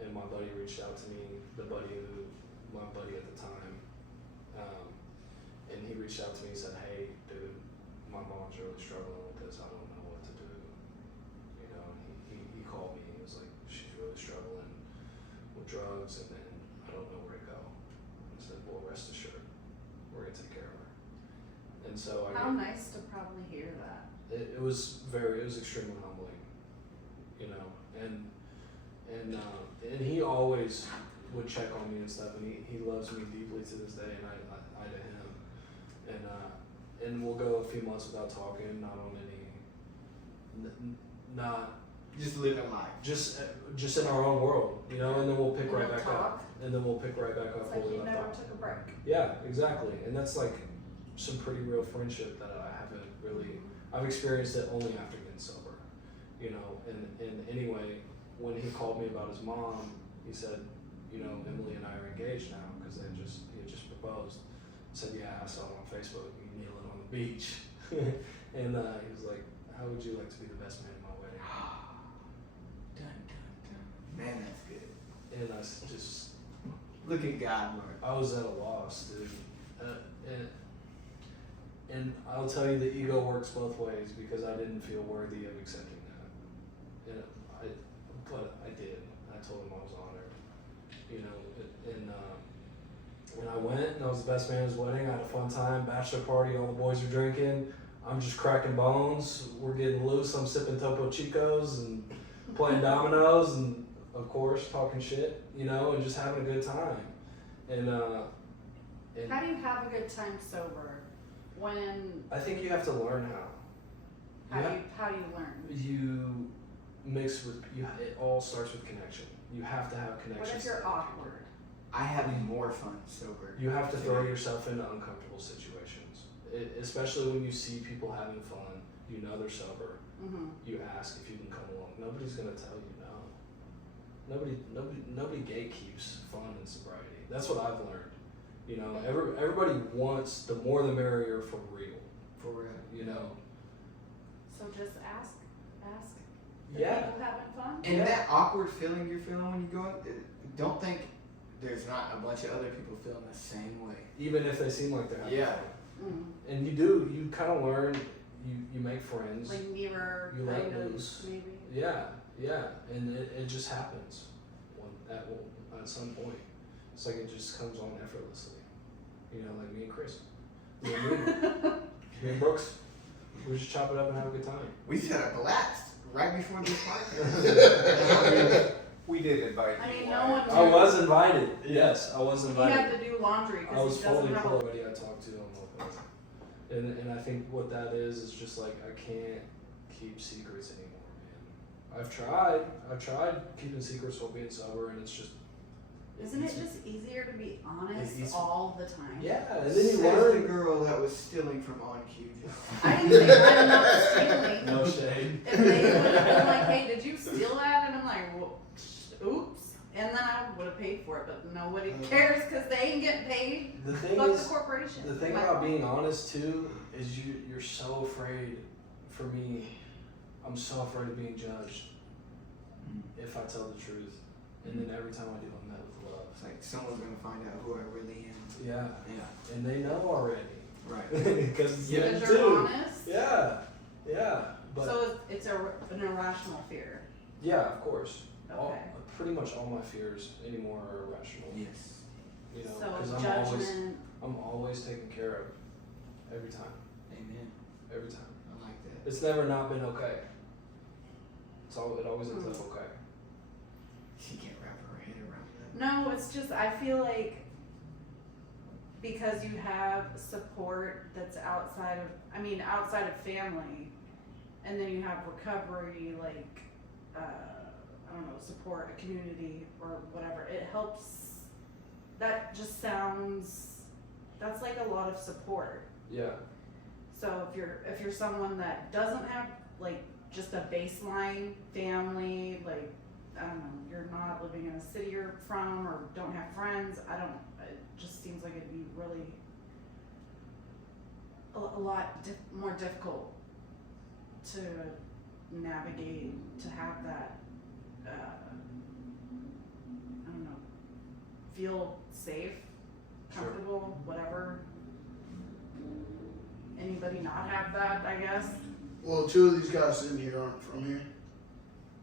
and my buddy reached out to me, my buddy at the time, and he reached out to me and said, "Hey, dude, my mom's really struggling with this. I don't know what to do." You know, he called me. He was like, "She's really struggling with drugs, and I don't know where to go." I said, "Well, rest assured, we're gonna take care of her." And so How nice to probably hear that. it was extremely humbling, you know, and he always would check on me and stuff, and he loves me deeply to this day, and I to him, and we'll go a few months without talking, not on any, not Just living life. just in our own world, you know, and then we'll pick You right don't back talk. up, and then we'll pick right back up It's where like we you left never off. took a break. Yeah, exactly, and that's like some pretty real friendship that I haven't really. I've experienced it only after getting sober, you know. And anyway, when he called me about his mom, he said, you know, Emily and I are engaged now because he had just proposed. I said, yeah, I saw it on Facebook, you kneeling on the beach, and he was like, how would you like to be the best man at my wedding? Dun, dun, dun. Man, that's good. And I just, Look at God work. I was at a loss, dude. And I'll tell you, the ego works both ways because I didn't feel worthy of accepting that. But I did. I told him I was honored. You know, and I went, and I was the best man at his wedding. I had a fun time, bachelor party. All the boys are drinking. I'm just cracking bones. We're getting loose. I'm sipping Topo Chicos and playing dominoes, and of course talking shit. You know, and just having a good time. And How do you have a good time sober? When I think you have to learn how. how do you learn? You mix with you. It all starts with connection. You have to have connections. What if you're to other people. awkward? I have more fun sober. You have to throw yourself into uncomfortable situations, especially when you see people having fun. You know they're sober. You ask if you can come along. Nobody's gonna tell you no. Nobody gatekeeps fun and sobriety. That's what I've learned. You know, everybody wants the more the merrier for real. For real. You know. So just ask. Yeah. People having fun. And that awkward feeling you're feeling when you go, don't think there's not a bunch of other people feeling the same way. Even if they seem like they're having Yeah. fun. And you kind of learn. You make friends. Like mirror You let kind of loose. maybe. Yeah, and it just happens at some point. It's like it just comes on effortlessly. You know, like me and Chris. Me and Brooks. We just chop it up and have a good time. We just had a blast right before this podcast. We did invite I you. mean, no one. I was invited. Yes, I was He invited. had to do laundry I because was he doesn't fully have clothed. a. Everybody I talked to, I'm open. And I think what that is just like I can't keep secrets anymore, man. I've tried keeping secrets while being sober, and it's just. Isn't it just easier to be honest It's- all the time? Yeah, and then you Says learn. the girl that was stealing from On Cue. I didn't say I'm not stealing. No shade. If they would have been like, hey, did you steal that? And I'm like, well, oops. And then I would have paid for it, but nobody cares because they ain't getting paid. The thing Fuck is, the corporation. the thing Like, about being honest too is you're so afraid. For me, I'm so afraid of being judged if I tell the truth, and then every time I do, I'm met with love. It's like someone's gonna find out who I really am. Yeah, Yeah. and they know already. Right. Because it's them Because you're too. honest. Yeah. But So it's an irrational fear. yeah, of course. Okay. Pretty much all my fears anymore are irrational. Yes. You know, So because judgment. I'm always taken care of every time. Amen. Every time. I like that. It's never not been okay. It always ends up okay. She can't wrap her head around that. No, it's just I feel like because you have support that's outside of family, and then you have recovery, like I don't know, support, a community or whatever. It helps. That just sounds. That's like a lot of support. Yeah. So if you're someone that doesn't have like just a baseline family, like I don't know, you're not living in a city you're from or don't have friends, it just seems like it'd be really a lot more difficult to navigate, to have that, I don't know, feel safe, Sure. comfortable, whatever. Anybody not have that, I guess? Well, two of these guys sitting here aren't from here.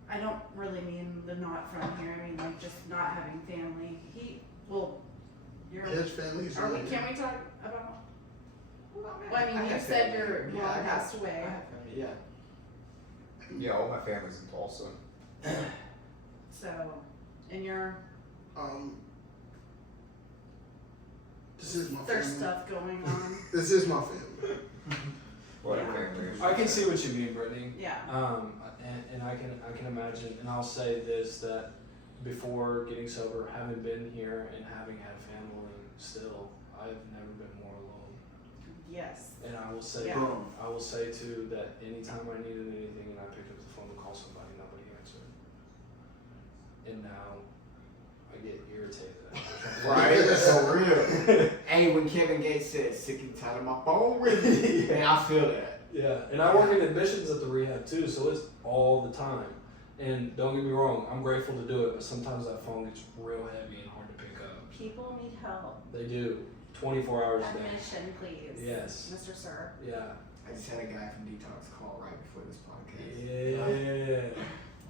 I don't really mean the not from here, I mean like just not having family. His family's Can in here. we talk about, Well, I mean, you have said family. your Yeah, mom I got- passed away. I have family, yeah. Yeah, all my family's in Tulsa. so, and This is my there's family. stuff going on. This is my family. What Yeah. a family. I can see what you mean, Brittany. Yeah. And I can imagine, and I'll say this, that before getting sober, having been here and having had family still, I've never been more alone. Yes. And I will say, Yeah. Boom. I will say too that anytime I needed anything and I picked up the phone to call somebody, nobody answered. And now I get irritated. Right? That's so real. Hey, when Kevin Gates said, sick and tired of my phone ringing, man, I feel that. Yeah, and I work in admissions at the rehab too, so it's all the time. And don't get me wrong, I'm grateful to do it, but sometimes that phone gets real heavy and hard to pick up. People need help. They do, 24 hours a day. Admission, please. Yes. Mr. Sir. Yeah. I just had a guy from Detox call right before this podcast. Yeah.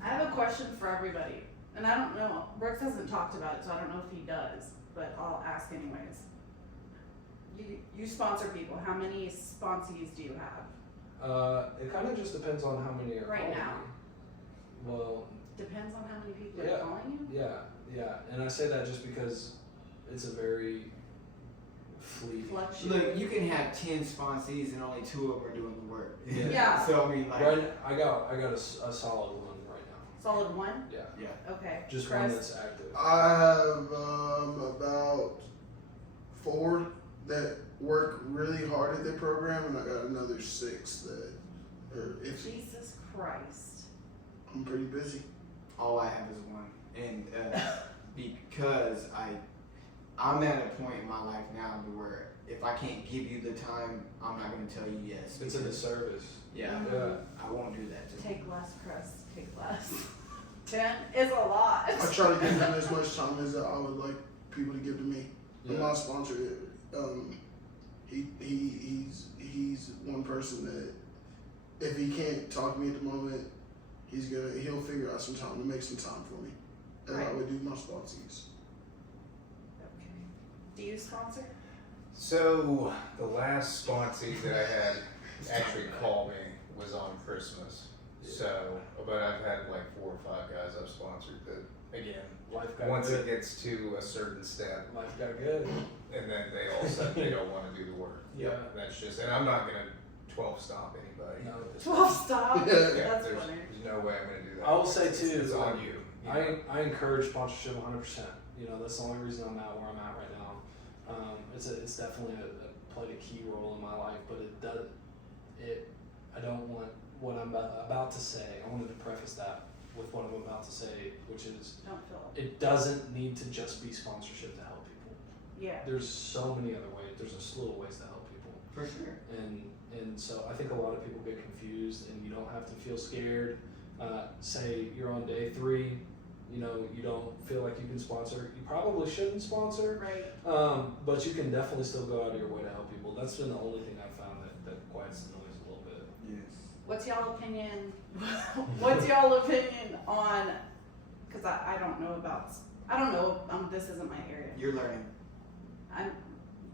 I have a question for everybody. And I don't know, Brooks hasn't talked about it, so I don't know if he does, but I'll ask anyways. You sponsor people. How many sponsees do you have? It kind of just depends on how many are Right calling now. me. Well, Depends on how many people Yeah. are calling you? yeah, and I say that just because it's a very fleeting. Fluctuate. Look, you can have 10 sponsees and only 2 of them are doing the work. Yeah. Yeah. So, I mean, like, Right, I got a solid one right now. Solid one? Yeah, yeah. Okay. just Chris? one that's active. I have about 4 that work really hard at the program, and I got another 6 that are iffy. Jesus Christ. I'm pretty busy. All I have is 1. And because I'm at a point in my life now to where if I can't give you the time, I'm not going to tell you yes. It's a because- disservice. Yeah. Yeah. I won't do that to you. Take less, Chris. Take less. 10 is a lot. I try to give them as much time as I would like people to give to me. Yeah. My sponsor, he's one person that if he can't talk to me at the moment, he'll figure out some time to make some time for me. And I Right. would do my sponsees. Okay. Do you sponsor? So the last sponsee that I had actually call me was on Christmas. So, but I've had like 4 or 5 guys I've sponsored that, again, Life got once good. it gets to a certain step, Life got good. and then they all of a sudden they don't want to do the work. Yeah. That's just, and I'm not gonna 12 stomp anybody. No, 12 stop. Yeah, That's there's, funny. there's no way I'm gonna do that. I will say too, It's on you. you know? I encourage sponsorship 100%. You know, that's the only reason I'm at where I'm at right now. It's definitely played a key role in my life, but I don't want what I'm about to say. I wanted to preface that with what I'm about to say, which is Don't feel. it doesn't need to just be sponsorship to help people. Yeah. There's so many other ways. There's a slew of ways to help people. For sure. And so I think a lot of people get confused, and you don't have to feel scared. Say you're on day 3, you know, you don't feel like you can sponsor, you probably shouldn't sponsor. Right. But you can definitely still go out of your way to help people. That's been the only thing I've found that quiets the noise a little bit. Yes. What's y'all opinion? What's y'all opinion on? Because I don't know about. I don't know. This isn't my area. You're learning.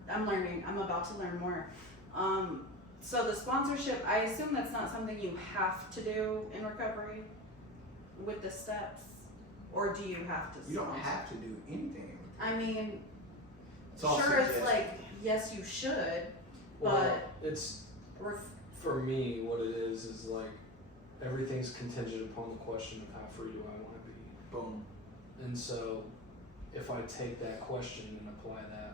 I'm learning. I'm about to learn more. So the sponsorship, I assume that's not something you have to do in recovery with the steps, or do you have to? You don't sponsor? have to do anything. I mean, It's all sure, it's suggested. like yes, you should, Well, but it's, ref- for me, what it is like everything's contingent upon the question of how free do I want to be. Boom. And so, if I take that question and apply that,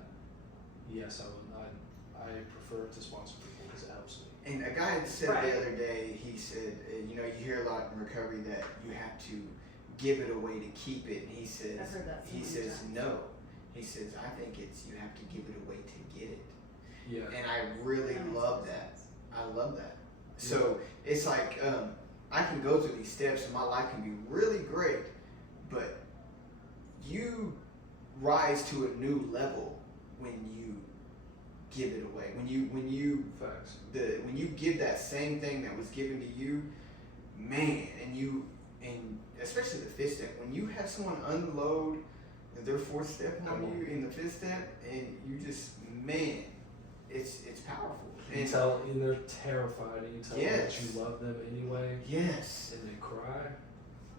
yes, I prefer to sponsor people because it helps me. And a guy had said Right. the other day, he said, you know, you hear a lot in recovery that you have to give it away to keep it. And he says, I've heard that so he many says times. no. He says, I think it's you have to give it away to get it. Yeah. And I really That makes love that. I love that. So it's like I can go through these steps and my life can be really great, but you rise to a new level when you give it away. When you Facts. when you give that same thing that was given to you, man, and especially the fifth step, when you have someone unload their fourth step on you in the fifth step, and you just, man, it's powerful. And they're terrified, and you tell them Yes. that you love them anyway, Yes. and they cry.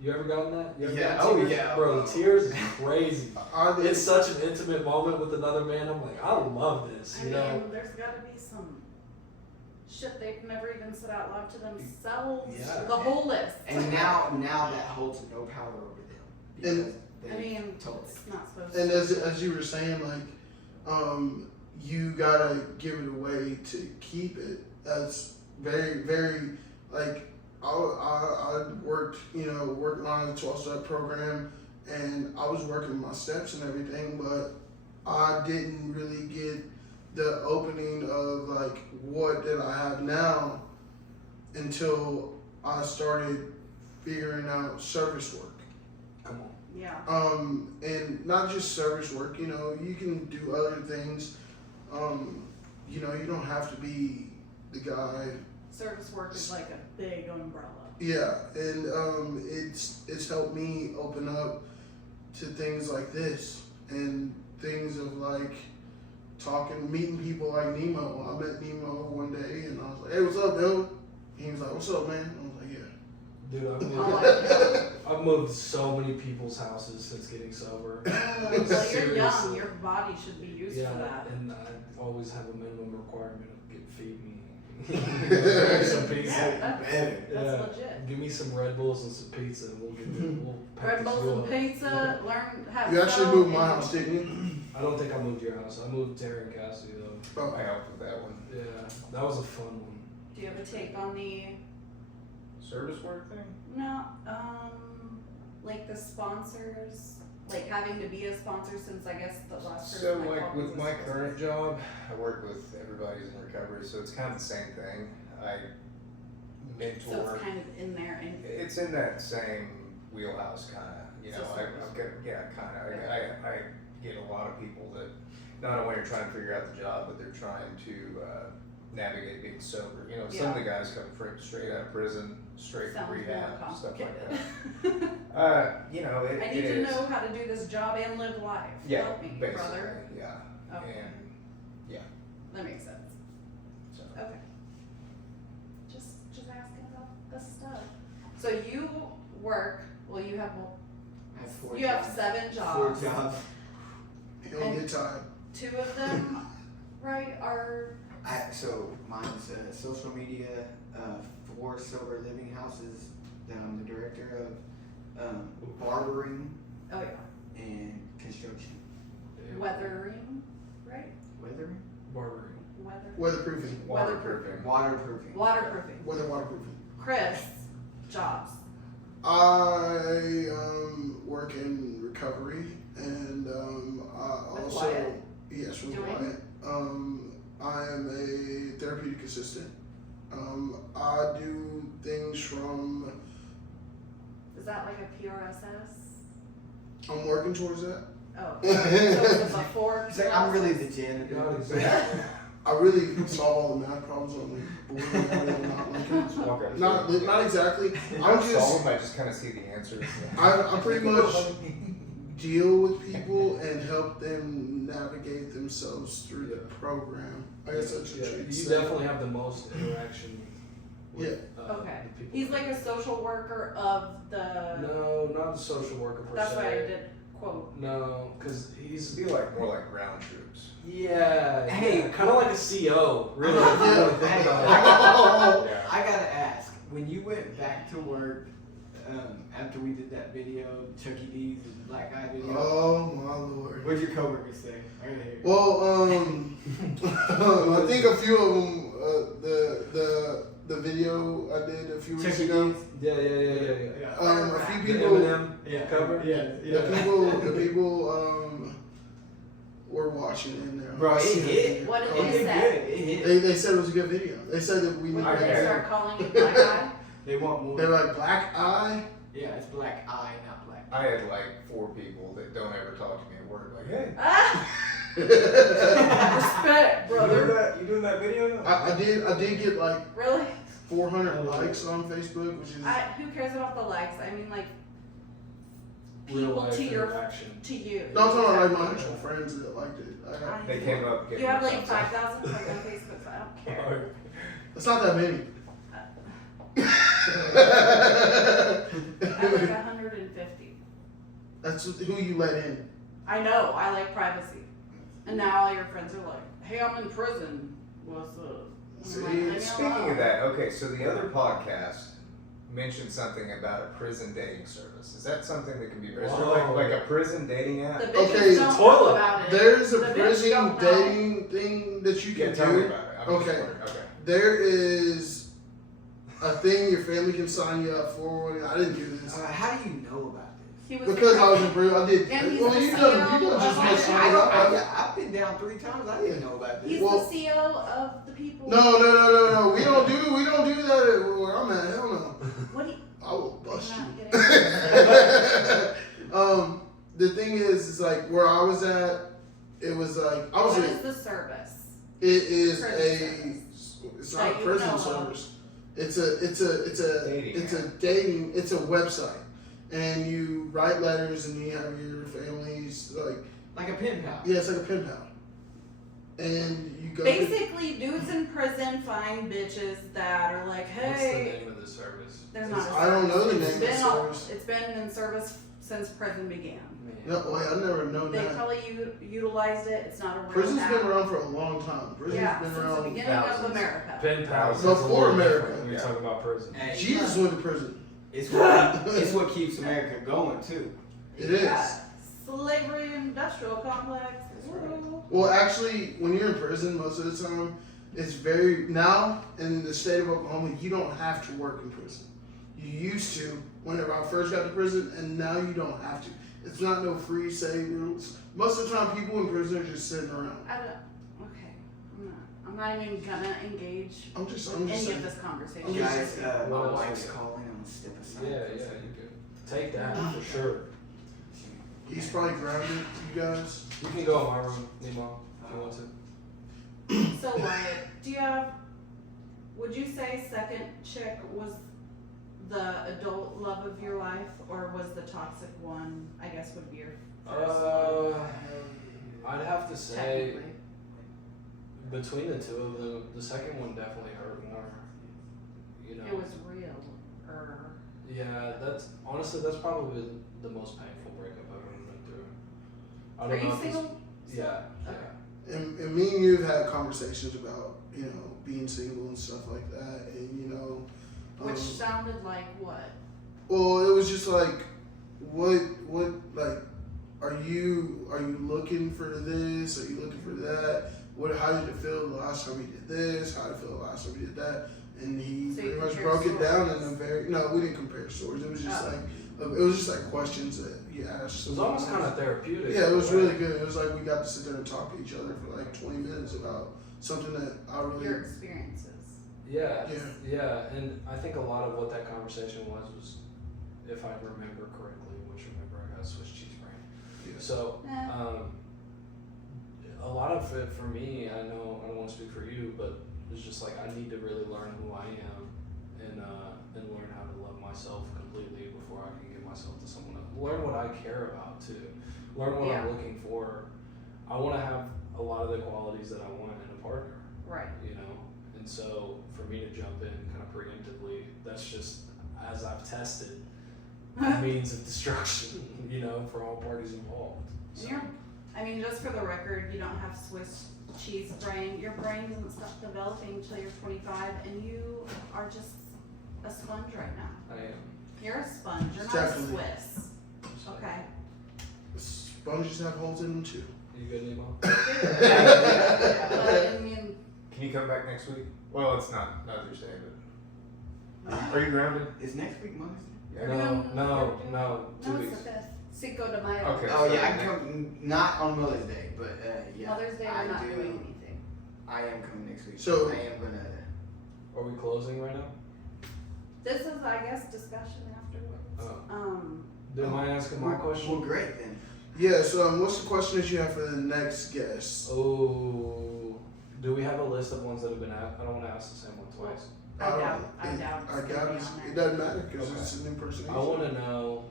You ever gotten that? You ever Yeah. gotten Oh tears? yeah. Bro, the tears is crazy. I did. It's such an intimate moment with another man. I'm like, I love this, I you know? mean, there's got to be some shit they've never even said out loud to themselves. Yeah. The whole list. And now that holds no power over them because And- they I mean, totally. it's not supposed And to. as you were saying, like, you gotta give it away to keep it. That's very, very, like, I worked, working on a 12-step program, and I was working my steps and everything, but I didn't really get the opening of, like, what did I have now until I started figuring out service work. Come on. Yeah. And not just service work, you can do other things. You don't have to be the guy. Service work is like a big umbrella. Yeah, and it's helped me open up to things like this and things of like meeting people like Nemo. I met Nemo one day and I was like, "Hey, what's up, dude?" He was like, "What's up, man?" I was like, "Yeah." Dude, I've moved so many people's houses since getting sober. Well, you're young. Seriously. Your body should be used Yeah, for that. and I always have a minimum requirement of feed me. Some pizza. Yeah, Better. That's Yeah. legit. Give me some Red Bulls and some pizza, and we'll pack Red this Bulls deal and up. pizza. Learn how. You actually sew moved my and- house, didn't you? I don't think I moved your house. I moved Terry and Cassie though. Oh, I helped with that one. Yeah, that was a fun one. Do you have a take on the Service work thing? no, like the sponsors, like having to be a sponsor since I guess the last person So I like called with was my a current job, I work with everybody's in recovery, so it's kind of the same thing. I So mentor. it's kind of in there and It's in that same wheelhouse, kind of. So I've got, yeah, kind of. I get a lot of people that not only are trying to figure out the job, but they're trying to navigate being sober. Some of the guys come straight out of prison, straight sounds from more rehab, stuff like complicated. that. I It need to is. know how to do this job and live life. Yeah, Help me, basically, brother. yeah. Okay. And That makes sense. so. Okay. Just asking about this stuff. So you work. Well, you have I have 4 you have jobs. 7 jobs. 4 jobs. you don't get tired. 2 of them, right, are So mine's social media, 4 sober living houses that I'm the director of, barbering oh yeah, and construction. weathering, right? Weathering? Barbering. Weatherproofing. Weatherproofing. Waterproofing. Waterproofing. Waterproofing. Chris, jobs. I work in recovery, and I With also Wyatt? yes, with Doing? Wyatt. I am a therapeutic assistant. I do things from Is that like a PRSS? I'm working towards that. Oh, so it's a before. He's like, I'm really the janitor. Not exactly. I really solve all the math problems on the board and I'm not Lincoln. Not exactly. I'm Solve just, them, I just kind of see the answers. I pretty much deal with people and help them navigate themselves through the program. I guess that's what You you'd say. definitely have the most interaction with Okay. the people. He's like a social worker of the. No, not a social worker per That's se. why I did quote. No, because he's Be like more like ground troops. hey, kind of like a CO, really. If you Yeah. really think Hey, about it. Yeah. I gotta ask, when you went back to work after we did that video, Chuck E. D's and Black Eye video, Oh my lord. what'd your coworkers say? I gotta hear. Well, I think a few of them, the video I did a few Chuck weeks E. ago. D's? Yeah. A few The people, Eminem Yeah. cover? Yeah. the people were watching it and they're Bro, it hit. What did It they hit say? good. It hit. They said it was a good video. They said that we When need did they Okay. start calling it black eye? They want more. They were like black eye. Yeah, it's Black Eye, not Black. I had like 4 people that don't ever talk to me at work. Like, hey, Ah! Respect, brother. You doing that video now? I did get like Really? 400 likes on Facebook, which is Who cares about the likes? I mean, like Real people life to your interaction. to you. no, I'm talking about like my actual friends that liked it. They came up. gave You me have a like thumbs up. 5,000 like on Facebook, so I don't care. It's not that many. I have like 150. That's who you let in. I know. I like privacy, and now all your friends are like, "Hey, I'm in prison. What's up?" See, I'm like, "Leave me Speaking alone." of that, okay, so the other podcast mentioned something about a prison dating service. Is that something that can be? Is there Wow. like a prison dating app? The bitches Okay, don't know toilet. about it. There's a The bitch prison don't know. dating thing that you Yeah, can tell me do. about it. I'm just Okay. wondering. Okay. There is a thing your family can sign you up for. I didn't do this How do you know about this? He was because I was in prison. I did. And he's Well, the you CEO done just of made the- sign up. I've been down 3 times. I didn't know about this. He's Well- the CEO of the people. No. We don't do that where I'm at. Hell no. What do you? I will bust I'm you. not getting it. The thing is like where I was at. It was like I was What in. is the service? It is Prison it's That not a you prison know of. service. It's a Dating it's a website. And you write letters and you have your families Like a pen pal. yeah, it's like a pen pal. And you go Basically, dudes in prison find bitches that are like, What's the hey, name of the service? there's not. a I don't know the service. name of the It's been service. It's been in service since prison began. No, wait, I've never known They that. probably utilized it. It's not a real Prison's app. been around for a long time. Prison's Yeah, been since the around. beginning thousands. of America. Pen pals. Before that's a little America. different when you're talking about prison. Hey, Jesus went to prison. It's what keeps America going too. It is. Yeah. Slavery industrial complex. Woo. Well, actually, when you're in prison, most of the time, it's very now in the state of Oklahoma, you don't have to work in prison. You used to whenever I first got to prison, and now you don't have to. It's not no free say rules. Most of the time, people in prison are just sitting around. I don't. Okay. I'm not even gonna engage I'm just any saying. of this conversation. I'm Guys, my Well, wife's yeah. calling. I'm gonna step aside. Yeah, for a you second. could take that for sure. He's probably grounded, you guys. You can go in my room, Nemo, if you want to. So Wyatt, do you have? Would you say second chick was the adult love of your life, or was the toxic one? I guess would be your first one. I'd have to say Technically. between the two of them, the second one definitely hurt more. You know. It was real, or Yeah, that's honestly that's probably the most painful breakup I've ever been through. I are don't know you if it's- single? Yeah. Okay. And me and you have had conversations about, being single and stuff like that. And, Which sounded like what? well, it was just like, what, like, are you looking for this? Are you looking for that? How did it feel the last time we did this? How did it feel the last time we did that? And he So you pretty much compared broke it down in stories? no, we didn't compare stories. It was just Oh. it was just like questions that you asked. It was almost kind of therapeutic. Yeah, it was in a way. really good. It was like we got to sit there and talk to each other for like 20 minutes about something that I really. Your experiences. Yeah, Yeah. yeah, and I think a lot of what that conversation was, if I remember correctly, which remember I got Swiss cheese brain. good. So, Eh. a lot of it for me, I know I don't want to speak for you, but it's just like I need to really learn who I am and learn how to love myself completely before I can give myself to someone else. Learn what I care about too. Learn what I'm looking for. I want to have a lot of the qualities that I want in a partner. Right. You know, and so for me to jump in kind of preemptively, that's just as I've tested a means of destruction. You know, for all parties involved. So. I mean, just for the record, you don't have Swiss cheese brain. Your brain doesn't stop developing until you're 25, and you are just a sponge right now. I am. You're a sponge. You're not Definitely. a Swiss. Okay. Sponges have holes in them too. You good, Nemo? But I mean, Can you come back next week? Well, it's not Mother's Day, but are you grounded? Is next week Mother's Day? No. 2 no, weeks. it's the 5th. Cinco de Mayo. Okay. Oh yeah, I can come not on Mother's Day, but yeah. Mother's Day, I we're not do. doing anything. I am coming next week. So- I am gonna. Are we closing right now? This is, I guess, discussion afterwards. Do I ask my question? Well, great then. Yeah, so what's the question that you have for the next guest? Oh, do we have a list of ones that have been asked? I don't want to ask the same one twice. I doubt it's I gonna doubt be it's, on it there. doesn't matter because it's an impersonation. I want to know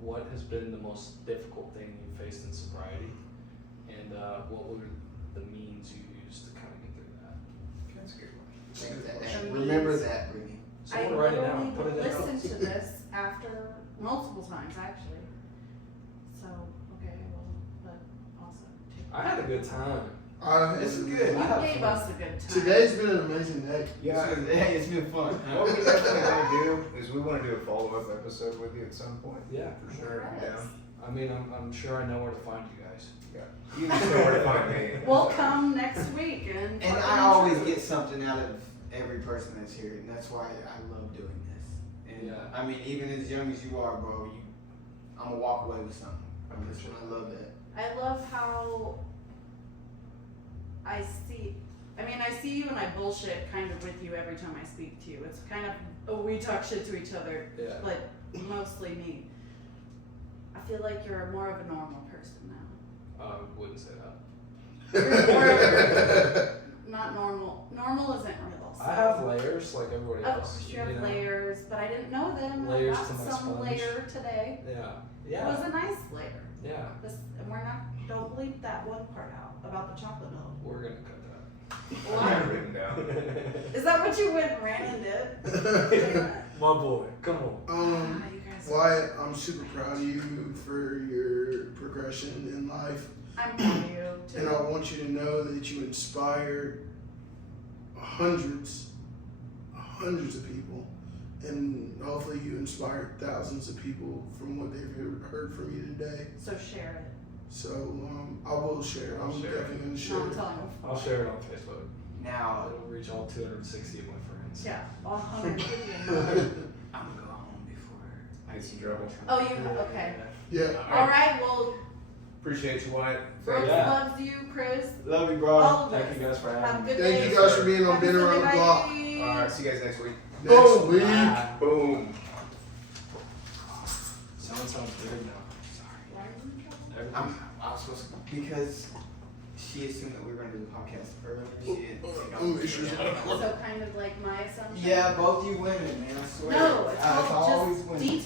what has been the most difficult thing you faced in sobriety, and what were the means you used to kind of get through that. That's a good one. Think that- The Remember means- that, Brittany. I Someone write it literally down. Put it in. listened to this after multiple times actually. So okay, well, but also I had a good time. This is you good. I have gave fun. us a good time. Today's been an amazing day. Yeah. Hey, it's been fun. What we definitely want to do is we want to do a follow-up episode with you at some point. Yeah, for sure. Yeah. I mean, I'm sure I know where to find you guys. You just know where to find me. We'll come next week and. And I always get something out of every person that's here, and that's why I love doing this. And Yeah. I mean, even as young as you are, bro, I'm gonna walk away with something. I love that. I love how I see you and I bullshit kind of with you every time I speak to you. It's kind of, we talk shit to each other, Yeah. like mostly me. I feel like you're more of a normal person now. I wouldn't say that. You're more of not normal. Normal isn't real. So. I have layers like everybody Of else. course you have know? layers, but I didn't know them. Layers I got to my some sponge. layer today. Yeah. It was a nice layer. Yeah. And we're not, don't bleep that one part out about the chocolate milk. We're gonna cut I have it written down. that. Is that what you went and ran and did? My boy, come on. Ah, you guys. Wyatt, I'm super proud of you for your progression in life. I'm proud of you too. And I want you to know that you inspire hundreds of people. And hopefully you inspired thousands of people from what they've heard from you today. So share it. So I will share. I'm Share it. definitely going to share No, I'm it. telling you. I'll share it on Facebook. Now, It'll reach all 260 of my friends. Yeah, 150 I'm gonna go home before I Get some trouble. Oh, you, okay. Yeah. Alright, well, Appreciate you, Wyatt. Brooke Yeah. loves you, Chris. love you, bro. All of us. Thank you guys for Have having a me. good Thank day. you guys for being on Happy Been Around the Sunday, Block. bye. Alright, see you guys next week. Next week. Bye. Boom. Sounds weird now. Why are you in trouble? Everything. I was supposed to, because she assumed that we were gonna do the podcast earlier. She didn't. I'm issues. So kind of like my assumption. Yeah, both you women, man. I swear. No, it's always all just women. details.